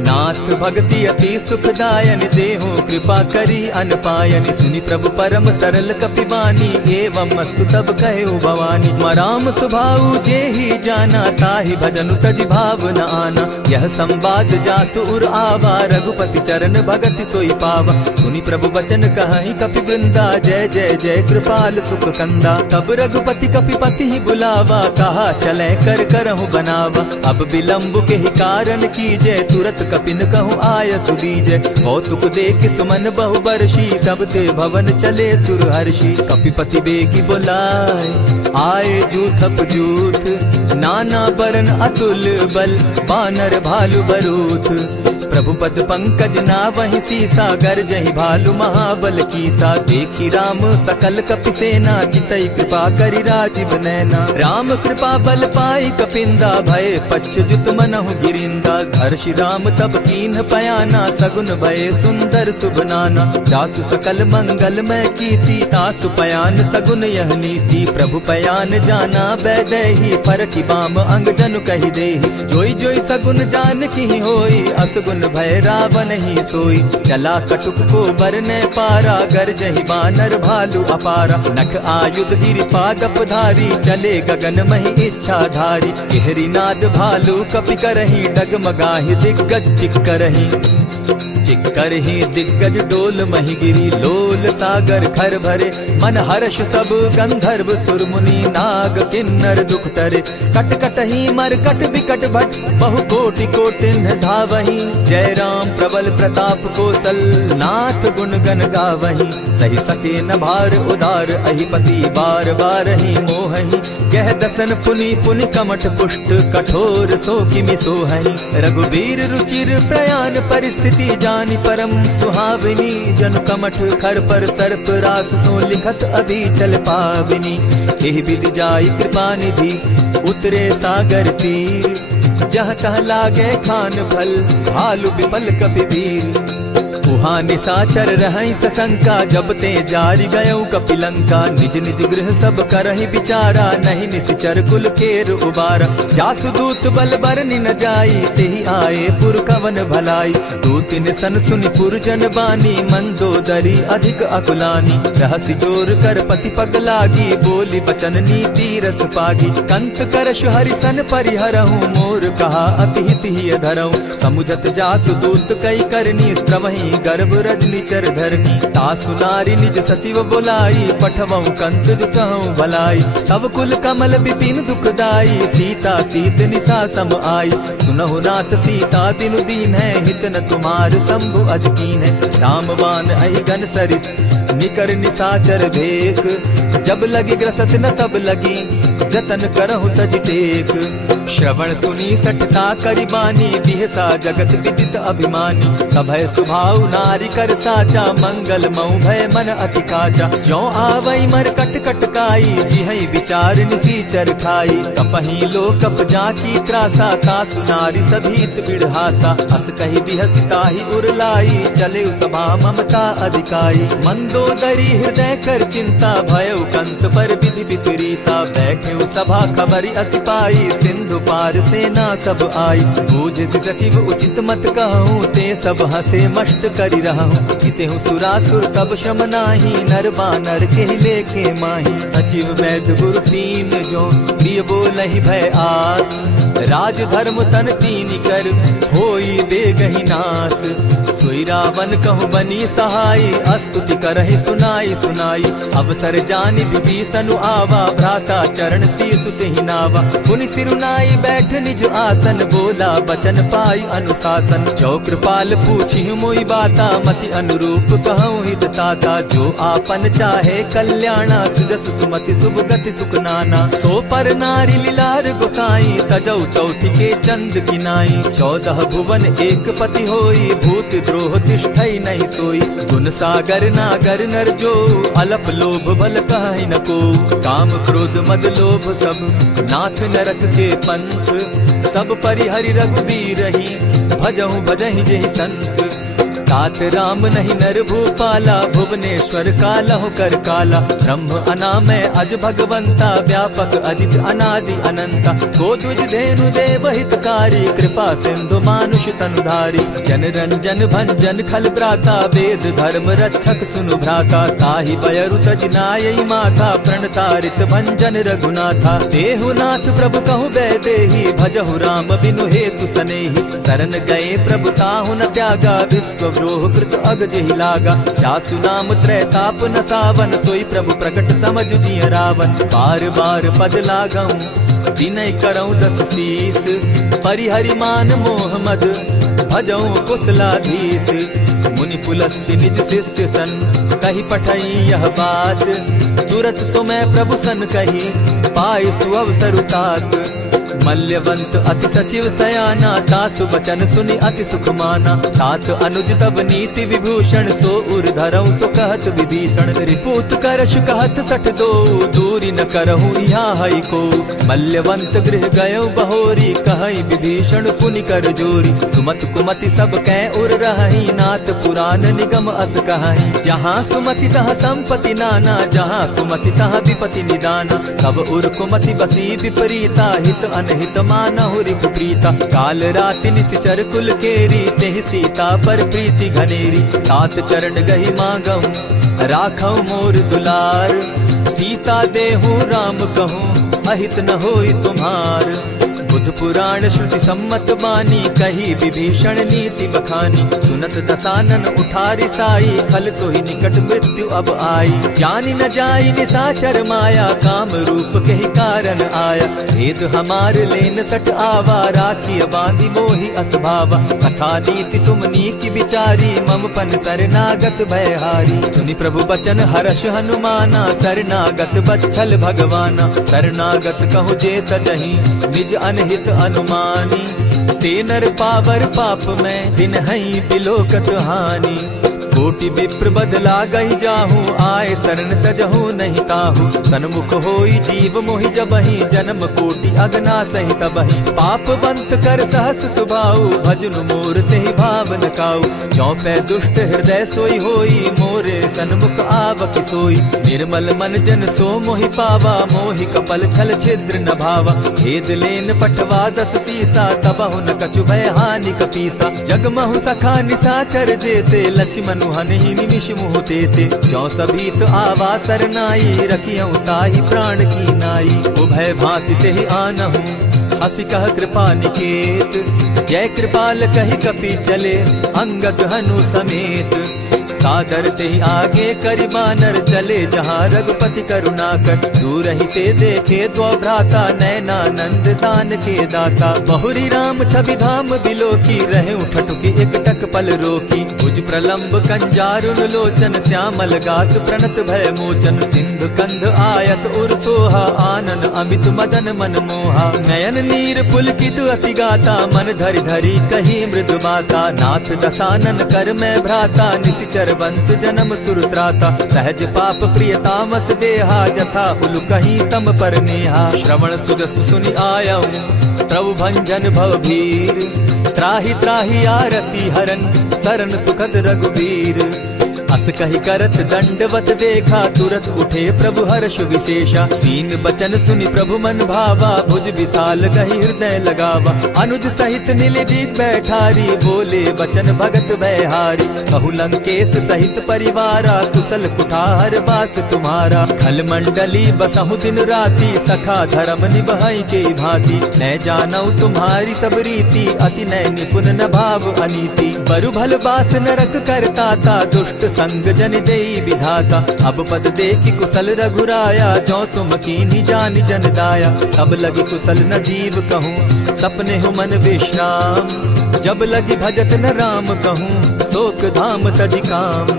नाथ भक्ति अति सुखदायन, देहु कृपा करी अनपायनि। सुनि प्रभु परम सरल कपिवानी, एवं मस्तु तब कहु भवानी। मराम सुभाऊ जेहि जाना, ताहि भजनु तजि भाव न आना। यह संवाद जासु उर आवा, रघुपति चरण भगति सोई पावा। सुनि प्रभु बचन कहि कपि वृंदा, जय जय जय कृपाल सुख कंदा। तब रघुपति कपिपति ही बुलावा, कहा चले कर करहु बनावा। अब विलंब के ही कारण कीजे, तुरत कपिन कहूँ आय सुदीजे। कौतुक देख सुमन बहु बरसी, तब ते भवन चले सुर हर्षि। कपिपति बेगी बोलाए, आए जूथप जूथ। नाना बरन अतुल बल, बानर भालु बरूथ। प्रभु पद पंकज नावहि सीसा, गरजहि भालु महाबल कीसा। देखी राम सकल कपि सेना, चितई कृपा करि राजीव नैना। राम कृपा बल पाई कपिंदा, भय पच्युत मनहु गिरिंदा। हर्षि राम तब कीन्ह पयाना, सगुन भय सुंदर शुभ नाना। जासु सकल मंगल मैं कीर्ति, तासु पयान सगुन यह नीति। प्रभु पयान जाना बैदेही, फरकि बाम अंग जनु कहि देहि। जोई जोई सगुन जान की होई, असगुन भय रावण ही सोई। चला कटुक को बरने पारा, गरजहि बानर भालु अपारा। नख आयुध गिरि पादप धारी, चले गगन महि इच्छा धारी। केहरी नाद भालु कपि करहि, डगमगाहि दिग्गज चिक्करहि। चिक्करहि दिग्गज डोल महि गिरी, लोल सागर खर भरे। मन हर्ष सब गंधर्व सुर मुनि, नाग किन्नर दुख तरे। कट कटहि मरकट बिकट भट, बहु कोटि कोटिन्ह धावहि। जय राम प्रबल प्रताप कौशल, नाथ गुण गण गावहि। सही सके न भार उदार, अहिपति बार बार ही मोहहि। कह दसन पुनि पुनि कमठ पुष्ट, कठोर सो किमि सोहहि। रघुबीर रुचिर प्रयाण परिस्थिति, जानि परम सुहाविनी। जनु कमठ खर पर सर्प रास, सो लिखत अभी चल पाविनी। एहि विधि जाई कृपा निधि, उतरे सागर तीर। जहाँ तह लागे खान फल, भालु विपल कपि वीर। वहाँ निशाचर रहई सशंका, जब ते जारी गयऊ कपिलंका। निज निज गृह सब करहि विचारा, नहीं निशिचर कुल केर उबारा। जासु दूत बल बरनि न जाई, तेहि आए पुर कवन भलाई। दूतिन सन सुनि पुरजन बानी, मंदोदरी अधिक अकुलानी। रहसि जोर कर पति पग लागी, बोली बचन नीति रस पागी। कंत करश हरि सन परिहरहु, मोर कहा अति हित ही धरहु। समुझत जासु दूत कई करनी, स्त्रवहि गर्भ रजनी चर धरनी। तासु नारी निज सचिव बोलाई, पठवहु कंत दुचहु भलाई। तब कुल कमल विपिन दुखदाई, सीता सीत निशा सम आई। सुनहु नाथ सीता तिनु दीन है, हित न तुम्हार शंभु अजकीन है। रामवान अहिगन सरिस निकर निशाचर भेक, जब लगी ग्रसत न तब लगी, जतन करहु तज टेक। श्रवण सुनी सठता करिबानी, बिहसा जगत विदित अभिमानी। सभय सुभाव नारी कर साचा, मंगल मऊ भय मन अति काचा। जो आवई मर कट कट काई, जिहई विचार निसीचर खाई। कपही लो कप जाकी त्रासा, सासु नारी सभीत बिढ़ासा। अस कही बिहसिता ही उरलाई, चले सभा ममता अधिकाई। मंदोदरी हृदय कर चिंता, भयउ कंत पर विधि विपरीता। बैठे सभा खबरी असी पाई, सिंधु पार सेना सब आई। बूझ सचिव उचित मत कहूँ, ते सब हसे मस्त करि रहूँ। कितेहु सुरासुर तब शम नाही, नर बानर के लेखे माही। सचिव वैद्य गुरु तीन जो, प्रिय बोलहि भय आस। राज धर्म तन तीन कर, होई दे गहि नास। सोई रावण कहु बनी सहाय, स्तुति करहि सुनाई सुनाई। अवसर जानि विभीषण आवा, भ्राता चरण शीसु तेहि नावा। पुनि सिरुनाई बैठ निज आसन, बोला बचन पाई अनुशासन। जो कृपाल पूछि मोई बाता, मति अनुरूप कहूँ हित ताता। जो आपन चाहे कल्याणा, सुजस सुमति शुभ गति सुख नाना। सो पर नारी लीलार गोसाई, तजौ चौथि के चंद गिनाई। 14 भुवन एक पति होई, भूत द्रोह तिष्ठई नहीं सोई। गुण सागर नागर नर जो, अलप लोभ बल कहि न को। काम क्रोध मद लोभ सब, नाथ नरक के पंथ। सब परिहरि रघुबीर रही, भजहु भजहि जेहि संत। तात राम नहीं नर भूपाला, भुवनेश्वर कालहु कर काला। ब्रह्म अनामय अज भगवंता, व्यापक अजित अनादि अनंता। गोदुज धेनु देव हितकारी, कृपा सिंधु मानुष तनुधारी। जन रंजन भंजन खल भ्राता, वेद धर्म रक्षक सुनु भ्राता। ताहि बयरु तज नायई माथा, प्रणतारित भंजन रघुनाथा। देहुनाथ प्रभु कहु बैदेही, भजहु राम बिनु हेतु सनेही। शरण गए प्रभु ताहु न त्यागा, विश्व द्रोह कृत अग जेहि लागा। जासु नाम त्रैताप न सावन, सोई प्रभु प्रकट समझ जिय रावण। बार बार पद लागऊं, विनय करऊं 10 शीस। परिहरि मान मोह मद, भजऊं कुशलाधीश। मुनि पुलस्ति निज शिष्य सन, कही पठई यह बात। तुरत सो मैं प्रभु सन कही, पाई सुअवसर तात। मल्यवंत अति सचिव सयाना, तासु बचन सुनि अति सुख माना। तात अनुज तब नीति विभूषण, सो उर धरऊं सो कहत विभीषण। रिपुत करश कहत सठ दो, दूरी न करहूँ यहाँ हई को। मल्यवंत गृह गयो बहोरी, कहई विभीषण पुनि कर जोरी। सुमत कुमति सब कै उर रहई, नाथ पुराण निगम अस कहई। जहाँ सुमति तहाँ संपत्ति नाना, जहाँ कुमति तहाँ विपति निदाना। तब उर कुमति बसी विपरीता, हित अनहित मानहु रिपु प्रीता। काल राति निशिचर कुल केरी, तेहि सीता पर प्रीति घनेरी। तात चरण गहि मांगऊं, राखऊं मोर दुलार। सीता देहूं राम कहूं, अहित न होई तुम्हार। बुध पुराण श्रुति सम्मत बानी, कही विभीषण नीति बखानी। सुनत दसानन उठारी साई, खल तो ही निकट मृत्यु अब आई। जानी न जाई निशाचर माया, काम रूप के ही कारण आया। भेद हमार लेन सट आवा, राखी बांधी मोहि असभावा। सखा नीति तुम नीति विचारी, मम पन शरणागत भयहारी। सुनि प्रभु बचन हर्ष हनुमाना, शरणागत बच्छल भगवाना। शरणागत कहु जे तजहि, निज अनहित अनुमानी। ते नर पावर पाप में, दिन हई बिलोकत हानि। कोटि विप्र बदला गई जाहू, आए शरण तजहू नहीं ताहू। सन्मुख होई जीव मोहि जबहि, जन्म कोटि अगना सही तबहि। पाप बंत कर सहस सुभाऊ, भजनु मोर तेहि भावन काऊ। चौपै दुष्ट हृदय सोई होई, मोरे सन्मुख आवक सोई। निर्मल मन जन सो मोहि पावा, मोहि कपल छल छिद्र न भावा। भेद लेन पठवा 10 सीसा, तबहु न कछु भय हानि कपीसा। जगमहु सखा निसाचर जेते, लक्ष्मनु हनहि निमिष मुह तेते। जो सभीत आवा सरनाई, रखियऊ ताहि प्राण की नाई। उभय भांति तेहि आनहु, हसी कह कृपा निकेत। जय कृपाल कहि कपि चले, अंगद हनु समेत। सादर ते आगे करि बानर चले, जहाँ रघुपति करुणाकर। दूर ही ते देखे दो भ्राता, नैनानंद दान के दाता। बहुरी राम छवि धाम बिलोकी, रहे ठठुकी एक टक पल रोकी। भुज प्रलंब कंजारुन लोचन, श्यामल गात प्रणत भय मोचन। सिंधु कंध आयत उर सोहा, आनन अमित मदन मन मोहा। नयन नीर पुलकित अति गाता, मन धरि धरि कही मृदु बाता। नाथ दसानन कर मैं भ्राता, निशिचर वंश जन्म सुरत्राता। सहज पाप प्रिय तामस देहा, जथा उलु कहीं तम पर नेहा। श्रवण सुजस सुनि आयऊ, प्रभु भंजन भव भीर। त्राहि त्राहि आरती हरन, सरन सुखद रघुबीर। अस कहि करत दंडवत देखा, तुरत उठे प्रभु हर्ष विशेषा। दीन बचन सुनि प्रभु मन भावा, भुज विशाल कहि हृदय लगावा। अनुज सहित नीलदीप बैठारी, बोले बचन भगत भयहारी। कहु लंकेश सहित परिवारा, कुशल कुठार बास तुम्हारा। खल मंडली बसहु दिन राति, सखा धर्म निभाई के भांति। न जानऊ तुम्हारी सब रीति, अति नय निपुण न भाव अनीति। बरु भल बास नरक करताता, दुष्ट संग जन देई विधाता। अब पद देखि कुशल रघुराया, जो तुम कीन्ही जानि जन दाया। तब लगी कुशल न जीव कहूँ, सपने हो मन विश्राम। जब लगी भजत न राम कहूँ, शोक धाम तजि काम।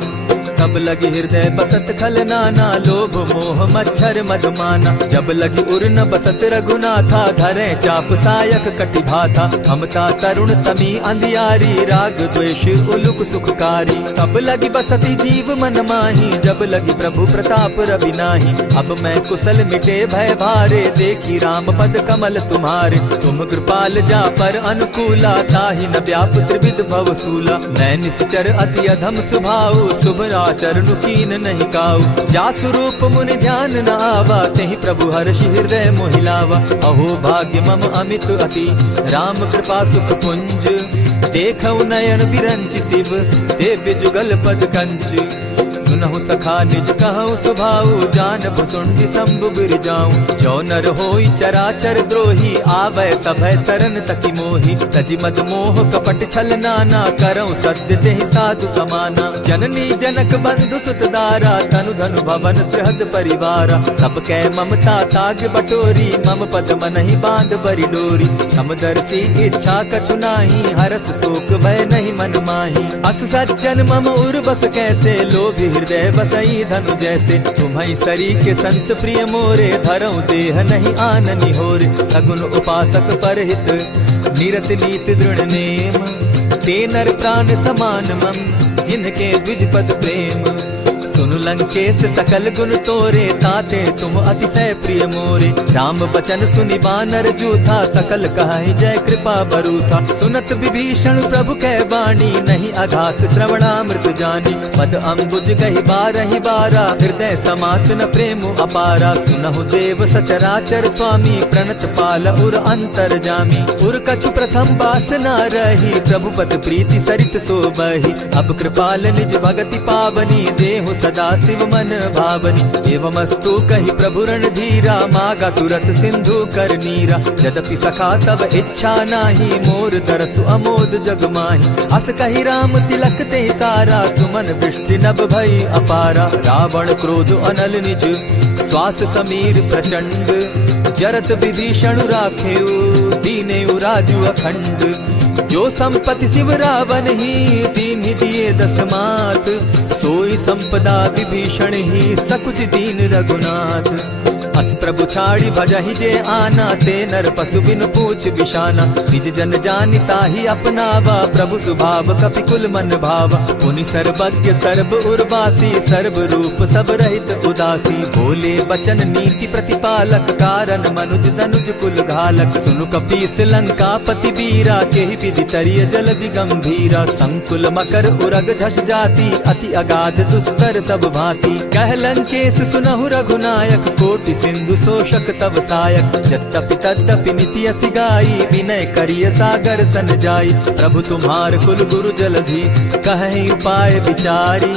तब लगी हृदय बसत खल नाना, लोभ मोह मच्छर मदमाना। जब लगी उर न बसत रघुनाथा, धरे चाप सायक कटि भाथा। ममता तरुण तमी अंधियारी, राग द्वेष उलुक सुखकारी। तब लगी बसती जीव मन माही, जब लगी प्रभु प्रताप रवि नाही। अब मैं कुशल मिटे भय भारे, देखी राम पद कमल तुम्हारे। तुम कृपाल जा पर अनुकूला, ताहि न व्याप त्रिविध भव सूला। मैं निश्चर अति अधम स्वभाव, शुभ चरणु कीन नहीं काऊ। जासु रूप मुनि ध्यान न आवा, तेहि प्रभु हर्षि हृदय मोहिलावा। अहो भाग्य मम अमित अति, राम कृपा सुख पुंज। देखऊ नयन बिरंच शिव, सेव्य जुगल पद कंच। सुनहु सखा निज कहूँ सुभाऊ, जानब सुंडि शंभु गिर जाऊं। जो नर होई चराचर द्रोही, आवे सभय सरन तकि मोहि। तजि मद मोह कपट छल नाना, करऊँ सत्य तेहि साधु समाना। जननी जनक बंधु सुत दारा, तनु धनु भवन सृहद परिवारा। सब कै ममता ताग बटोरी, मम पद मनहि बांध बरि डोरी। समदर्शी इच्छा कछु नाही, हरस शोक भय नहीं मन माही। अस सज्जन मम उर बस कैसे, लोभी हृदय बसई धनु जैसे। तुम्हि सरी के संत प्रिय मोरे, धरऊ देह नहीं आननि होरे। सगुन उपासक परहित, निरत नीत दृढ़ नेम। ते नर प्राण समान मम, जिनके द्विज पद प्रेम। सुनु लंकेश सकल गुण तोरे, ताते तुम अतिशय प्रिय मोरे। राम बचन सुनि बानर जूथा, सकल कहाई जय कृपा बरूथा। सुनत विभीषण प्रभु कै बाणी, नहीं अघात श्रवणामृत जानी। पद अम्बुज गहि बारहि बारा, हृदय समात न प्रेम अपारा। सुनहु देव सचराचर स्वामी, प्रणत पाल उर अंतर जामी। उर कछु प्रथम बासना रही, प्रभु पद प्रीति सरित सोबहि। अब कृपाल निज भगति पावनी, देहु सदा शिव मन भावनी। एवमस्तु कहि प्रभु रणधीरा, मागा तुरत सिंधु कर नीरा। यद्यपि सखा तब इच्छा नाही, मोर तरसु अमोद जग माही। अस कहि राम तिलक ते सारा, सुमन वृष्टि नभ भई अपारा। रावण क्रोध अनल निज, श्वास समीर प्रचंड। जरत विभीषण राखेउ, दीनेउ राजु अखंड। जो संपत्ति शिव रावण ही, दीन्हि दिए 10 मात। सोई संपदा विभीषण ही, सकुच दीन रघुनाथ। हस प्रभु छाड़ी भजहि जे आना, ते नर पशु बिन पूछ बिशाना। निज जन जानि ताहि अपनावा, प्रभु स्वभाव कपि कुल मन भावा। पुनि सर्वज्ञ सर्व उर्वासी, सर्व रूप सब रहित उदासी। बोले बचन नीति प्रतिपालक, कारण मनुज तनुज कुल घालक। सुनु कपीस लंकापति वीरा, केहि विधि तरिय जलधि गंभीरा। संकुल मकर उरग झष जाति, अति अगाध दुस्तर सब भांति। कह लंकेश सुनहु रघुनायक, कोटि सिंधु शोषक तब सायक। यद्यपि तद्यपि निति असि गाई, विनय करिय सागर सन जाई। प्रभु तुम्हार कुल गुरु जलधि, कहि उपाय विचारी।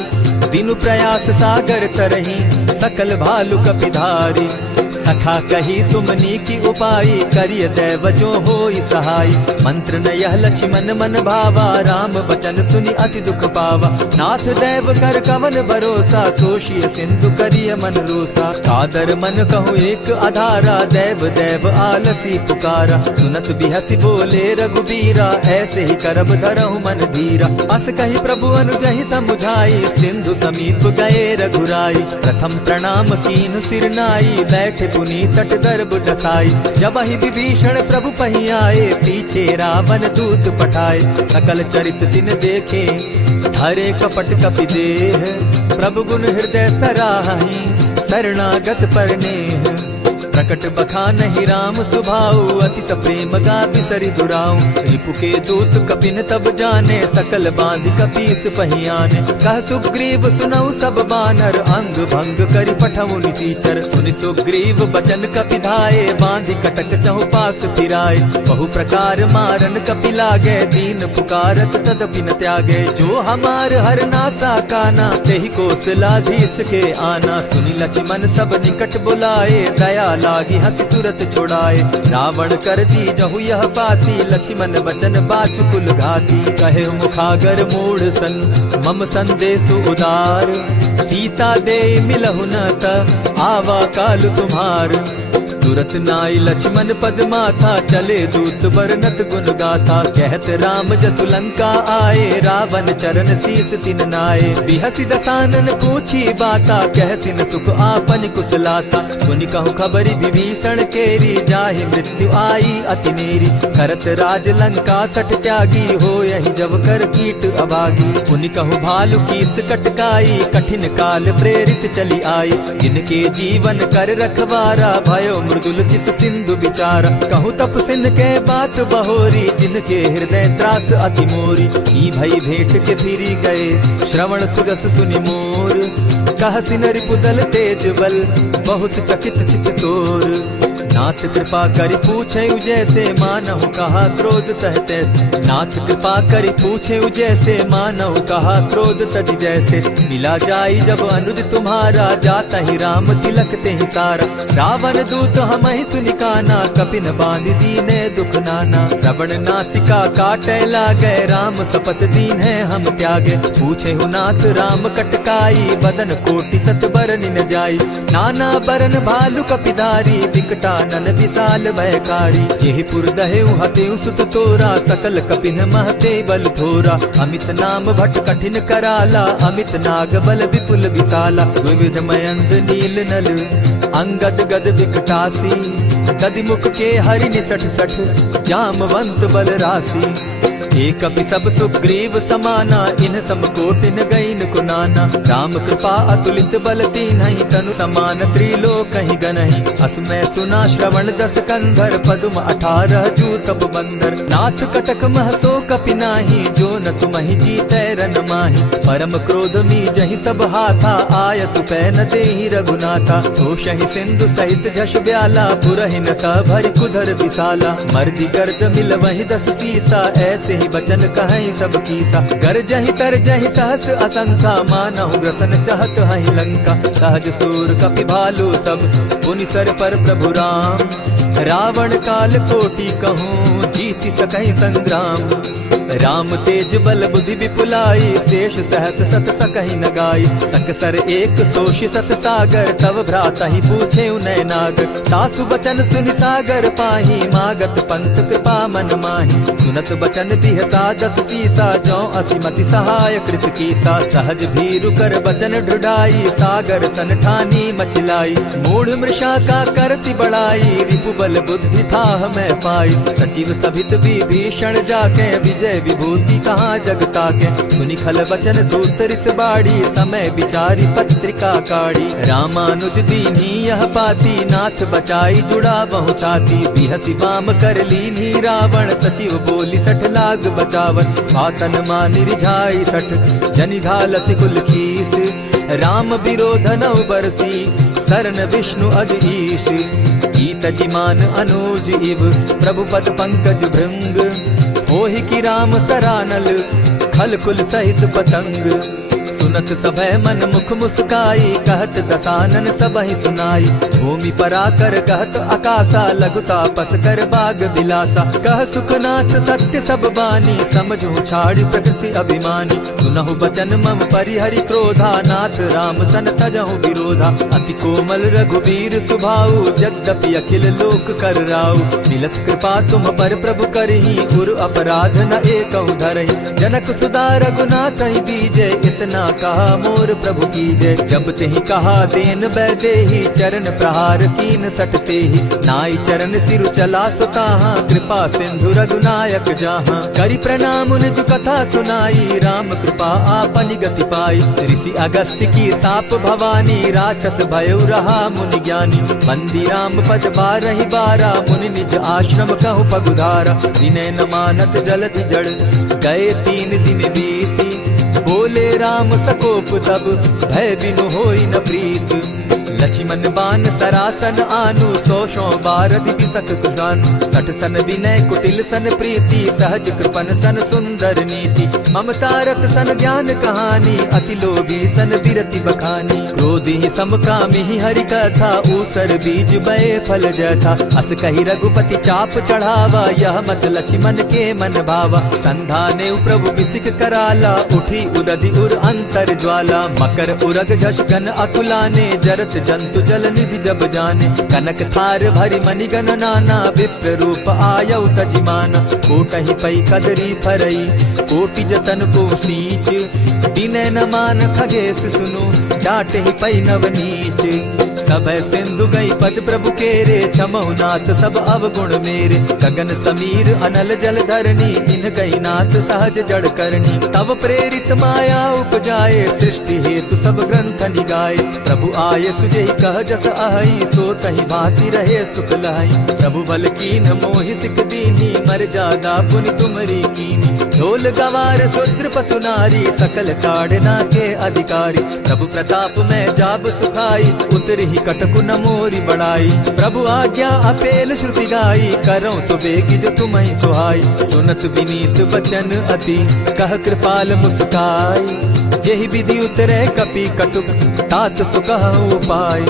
दिनु प्रयास सागर तरही, सकल भालु कपिधारी। सखा कही तुमनी की उपाय, करिय दैव जो होई सहाय। मंत्र न यह लक्ष्मण मन भावा, राम बचन सुनि अति दुख पावा। नाथ दैव कर कवन भरोसा, सोषिय सिंधु करिय मन रोसा। कादर मन कहूँ एक आधारा, दैव दैव आलसी पुकारा। सुनत बिहसी बोले रघुबीरा, ऐसे ही करब धरहु मन धीरा। अस कही प्रभु अनुजहि समुझाई, सिंधु समीप गए रघुराई। प्रथम प्रणाम कीन सिर नाई, बैठे पुनि तट गर्भ डसाई। जब ही विभीषण प्रभु पही आए, पीछे रावण दूत पठाए। सकल चरित दिन देखे, धरे कपट कपि देह। प्रभु गुण हृदय सराहि, शरणागत पर नेह। प्रकट बखानहि राम सुभाऊ, अति प्रेम गा बिसरि दुराऊ। रिपु के दूत कपिन तब जाने, सकल बांधि कपीस पहियाने। कह सुग्रीव सुनऊ सब बानर, अंग भंग करि पठऊ निसीचर। सुनि सुग्रीव बचन कपि धाये, बांधि कटक चहु पास फिराए। बहु प्रकार मारन कपि लागे, दीन पुकारत तदपि न त्यागे। जो हमार हर नासा काना, तेहि कौशलाधीश के आना। सुनि लक्ष्मण सब निकट बुलाए, दया लागी हंसी तुरत छुड़ाए। रावण कर दी जहु यह बाती, लक्ष्मण बचन बाचु कुल घाती। कहे मुखागर मूढ़ सन, मम संदेश उदार। सीता दे मिलहु न त, आवा काल तुम्हार। तुरत नाई लक्ष्मण पद माथा, चले दूत बरनत गुण गाथा। कहत राम जसु लंका आए, रावण चरण शीस तिन नाये। बिहसी दसानन पूछी बाता, कहसिन सुख आपन कुशलाता। सुनि कहु खबरी विभीषण केरी, जाहि मृत्यु आई अति नेरी। करत राज लंका सट त्यागी, हो यही जब कर कीट अभागी। पुनि कहु भालु कीस कटकाई, कठिन काल प्रेरित चली आई। जिनके जीवन कर रखवारा, भयो मृदुल चित सिंधु विचार। कहु तप सिंध के बात बहोरी, जिनके हृदय त्रास अति मोरी। की भई भेंट के फिरी गए, श्रवण सुरस सुनि मोर। कह सिन रिपुदल तेज बल, बहुत चकित चित तोर। नाथ कृपा करि पूछे जैसे, मानहु कहा क्रोध तह तैसे। नाथ कृपा करि पूछे जैसे, मानहु कहा क्रोध तज जैसे। मिला जाई जब अनुज तुम्हारा, जाता ही राम तिलक ते ही सारा। रावण दूत हम ही सुनिकाना, कपिन बांध दीने दुख नाना। श्रवण नासिका काटे लागे, राम सपत दीन है हम त्यागे। पूछे हु नाथ राम कटकाई, बदन कोटि सत बरन न जाई। नाना बरन भालु कपिधारी, विकटा नन विशाल भयकारी। जेहिपुर दहेउ हतेउ सुत तोरा, सकल कपिन महते बल थोरा। अमित नाम भट कठिन कराला, अमित नाग बल विपुल विशाला। द्विविध मयंद नील नल, अंगद गद विकटासी। गद मुख के हरि निसठ सठ, जामवंत बल राशि। एक कपि सब सुग्रीव समाना, इन सम कोटिन गईन कुनाना। राम कृपा अतुलित बल दीन्हि, तनु समान त्रिलोक ही गनहि। अस मैं सुना श्रवण दस कंधर, पदुम 18 जूतब बंदर। नाथ कटक महसो कपि नाही, जो न तुमहि जीतै रन माहि। परम क्रोध मी जहि सब हाथा, आय सुपैन देहि रघुनाथा। सोषहि सिंधु सहित झष ब्याला, पुरहि न त भरि कुधर विशाला। मर्दि गर्द मिल वहि 10 सीसा, ऐसे बचन कहीं सब कीसा। कर जहि तर जहि सहस असंखा, मानहु ग्रसन चाहत हहि लंका। सहज सूर कपि भालु सब, पुनि सर पर प्रभु राम। रावण काल कोटि कहूँ, जीति सकहि संग्राम। राम तेज बल बुद्धि विपुलाई, शेष सहस सत सकहि न गाई। सकसर एक सोषि सत सागर, तव भ्राता ही पूछे उनय नागर। तासु बचन सुनि सागर पाही, मागत पंत कृपा मन माही। सुनत बचन बिहसा जस सीसा, जौ असिमति सहाय कृत कीसा। सहज भीरु कर बचन ढुढ़ाई, सागर सन ठानी मचिलाई। मूढ़ मृषा का करसि बढ़ाई, रिपु बल बुद्धि थाह मैं पाई। सचिव सभित विभीषण जाके, विजय विभूति कहाँ जगता के। सुनि खल बचन दूत रिस बाड़ी, समय विचारी पत्रिका काढ़ी। रामानुज दीनी यह पाती, नाथ बचाई जुड़ा बहुताती। बिहसी बाम कर लीनी रावण, सचिव बोली सठ लाग बचावन। पातन मानि रिझाई सठ, जनि घालसि कुल खीस। राम विरोध नव बरसी, सरन विष्णु अज ईश। ईत जिमान अनुज इव, प्रभु पद पंकज भृंग। होहि की राम सरानल, खल कुल सहित पतंग। सुनत सभय मन मुख मुस्काई, कहत दसानन सबहि सुनाई। भूमि पराकर कहत आकाशा, लघु तापस कर बाग बिलासा। कह सुखनाथ सत्य सब बानी, समझू छाड़ प्रकृति अभिमानी। सुनहु बचन मम परिहरि क्रोधा, नाथ राम सन तजहु विरोधा। अति कोमल रघुबीर सुभाऊ, यद्यपि अखिल लोक कर राऊ। मिलत कृपा तुम पर प्रभु करही, गुरु अपराध न एकहु धरहि। जनक सुदा रघुनाथ दीजे, इतना कहा मोर प्रभु कीजय। जब तेहि कहा देन बैदेही, चरण प्रहार कीन सटते ही। नाई चरण सिरु चला सुताहा, कृपा सिंधु रघुनायक जाहा। करि प्रणाम निज कथा सुनाई, राम कृपा आपनि गति पाई। ऋषि अगस्त्य की साप भवानी, राक्षस भयउ रहा मुनि ज्ञानी। बंदी राम पद बारहि बारा, मुनि निज आश्रम कहु पगुधारा। विनय न मानत जलधि जड़, गए 3 दिन बीती। बोले राम सकोप तब, भय बिनु होई न प्रीत। लक्ष्मण बान सरासन आनु, 100 बारदि बिसक जानु। 60 सन विनय कुटिल सन प्रीति, सहज कृपन सन सुंदर नीति। ममता रत सन ज्ञान कहानी, अति लोभी सन बिरति बखानी। क्रोधी समकामी हरि कथा, ऊसर बीज बये फल जथा। अस कहि रघुपति चाप चढ़ावा, यह मत लक्ष्मण के मन भावा। संधाने प्रभु बिसिक कराला, उठी उदधि उर अंतर ज्वाला। मकर उरग झष गन अकुलाने, जरत जंतु जल निधि जब जाने। कनक थार भरी मणिगण नाना, विप्र रूप आयउ तजिमाना। कोटहि पै कदरी फरई, कोटि जतन को सींच। विनय न मान खगेश सुनु, डांटहि पै नवनीच। सब सिंधु गई पद प्रभु केरे, क्षमहु नाथ सब अवगुण मेरे। गगन समीर अनल जल धरनी, इन गई नाथ सहज जड़ करनी। तब प्रेरित माया उपजाए, सृष्टि हेतु सब ग्रंथ निगाए। प्रभु आये सुजेहि कह जस अहई, सो तहि भांति रहे सुख लहई। प्रभु बल कीन मोहि सिख दीनी, मर जादा पुनि तुमरी कीनी। ढोल गवार शूद्र पशु नारी, सकल ताड़ना के अधिकारी। प्रभु प्रताप में जाब सुखाई, उतरि कटकु न मोरी बड़ाई। प्रभु आज्ञा अपेल श्रुति गाई, करऊं सुबेगी जो तुम्हि सुहाई। सुनत विनीत बचन अति, कह कृपाल मुस्काई। जेहि विधि उतरे कपि कटुक, तात सुकहु उपाय।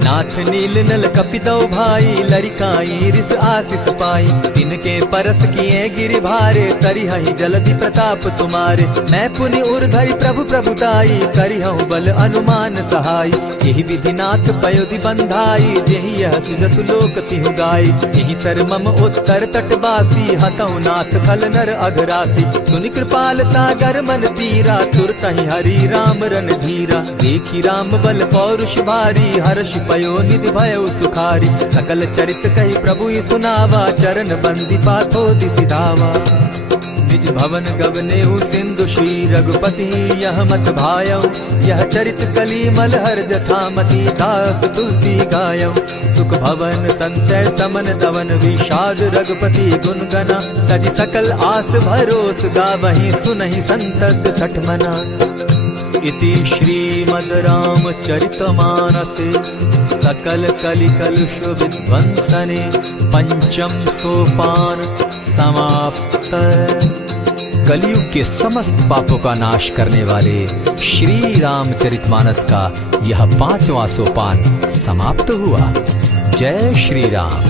नाथ नील नल कपितौ भाई, लरिकाई रिस आशीष पाई। तिनके परस किए गिरि भारे, तरिहहि जलधि प्रताप तुम्हारे। मैं पुनि उर्धरि प्रभु प्रभुताई, करिहउ बल अनुमान सहाय। यही विधि नाथ पयोधि बंधाई, जेहि यह सुजसु लोक तिहु गाई। यही सर मम उत्तर तटवासी, हतौ नाथ खल नर अघरासी। सुनि कृपाल सागर मन तीरा, तुरतहि हरि राम रन धीरा। देखी राम बल पौरुष भारी, हर्ष पयो निधि भयउ सुखारी। सकल चरित कहि प्रभु सुनावा, चरण बंदी पाथो दिसि धावा। निज भवन गवनेउ सिंधु श्री रघुपति, यह मत भायउ। यह चरित कली मलहर जथामति, दास तुलसी गायउ। सुख भवन संशय समन दवन, विषाद रघुपति गुण गना। तजि सकल आस भरोस, गावहि सुनहि संतत सठ मना। इति श्रीमद् रामचरितमानसे, सकल कलिकलुष विध्वंसने। पंचम सोपान समाप्त। कलयुग के समस्त पापों का नाश करने वाले श्री रामचरितमानस का यह 5वां सोपान समाप्त हुआ। जय श्री राम।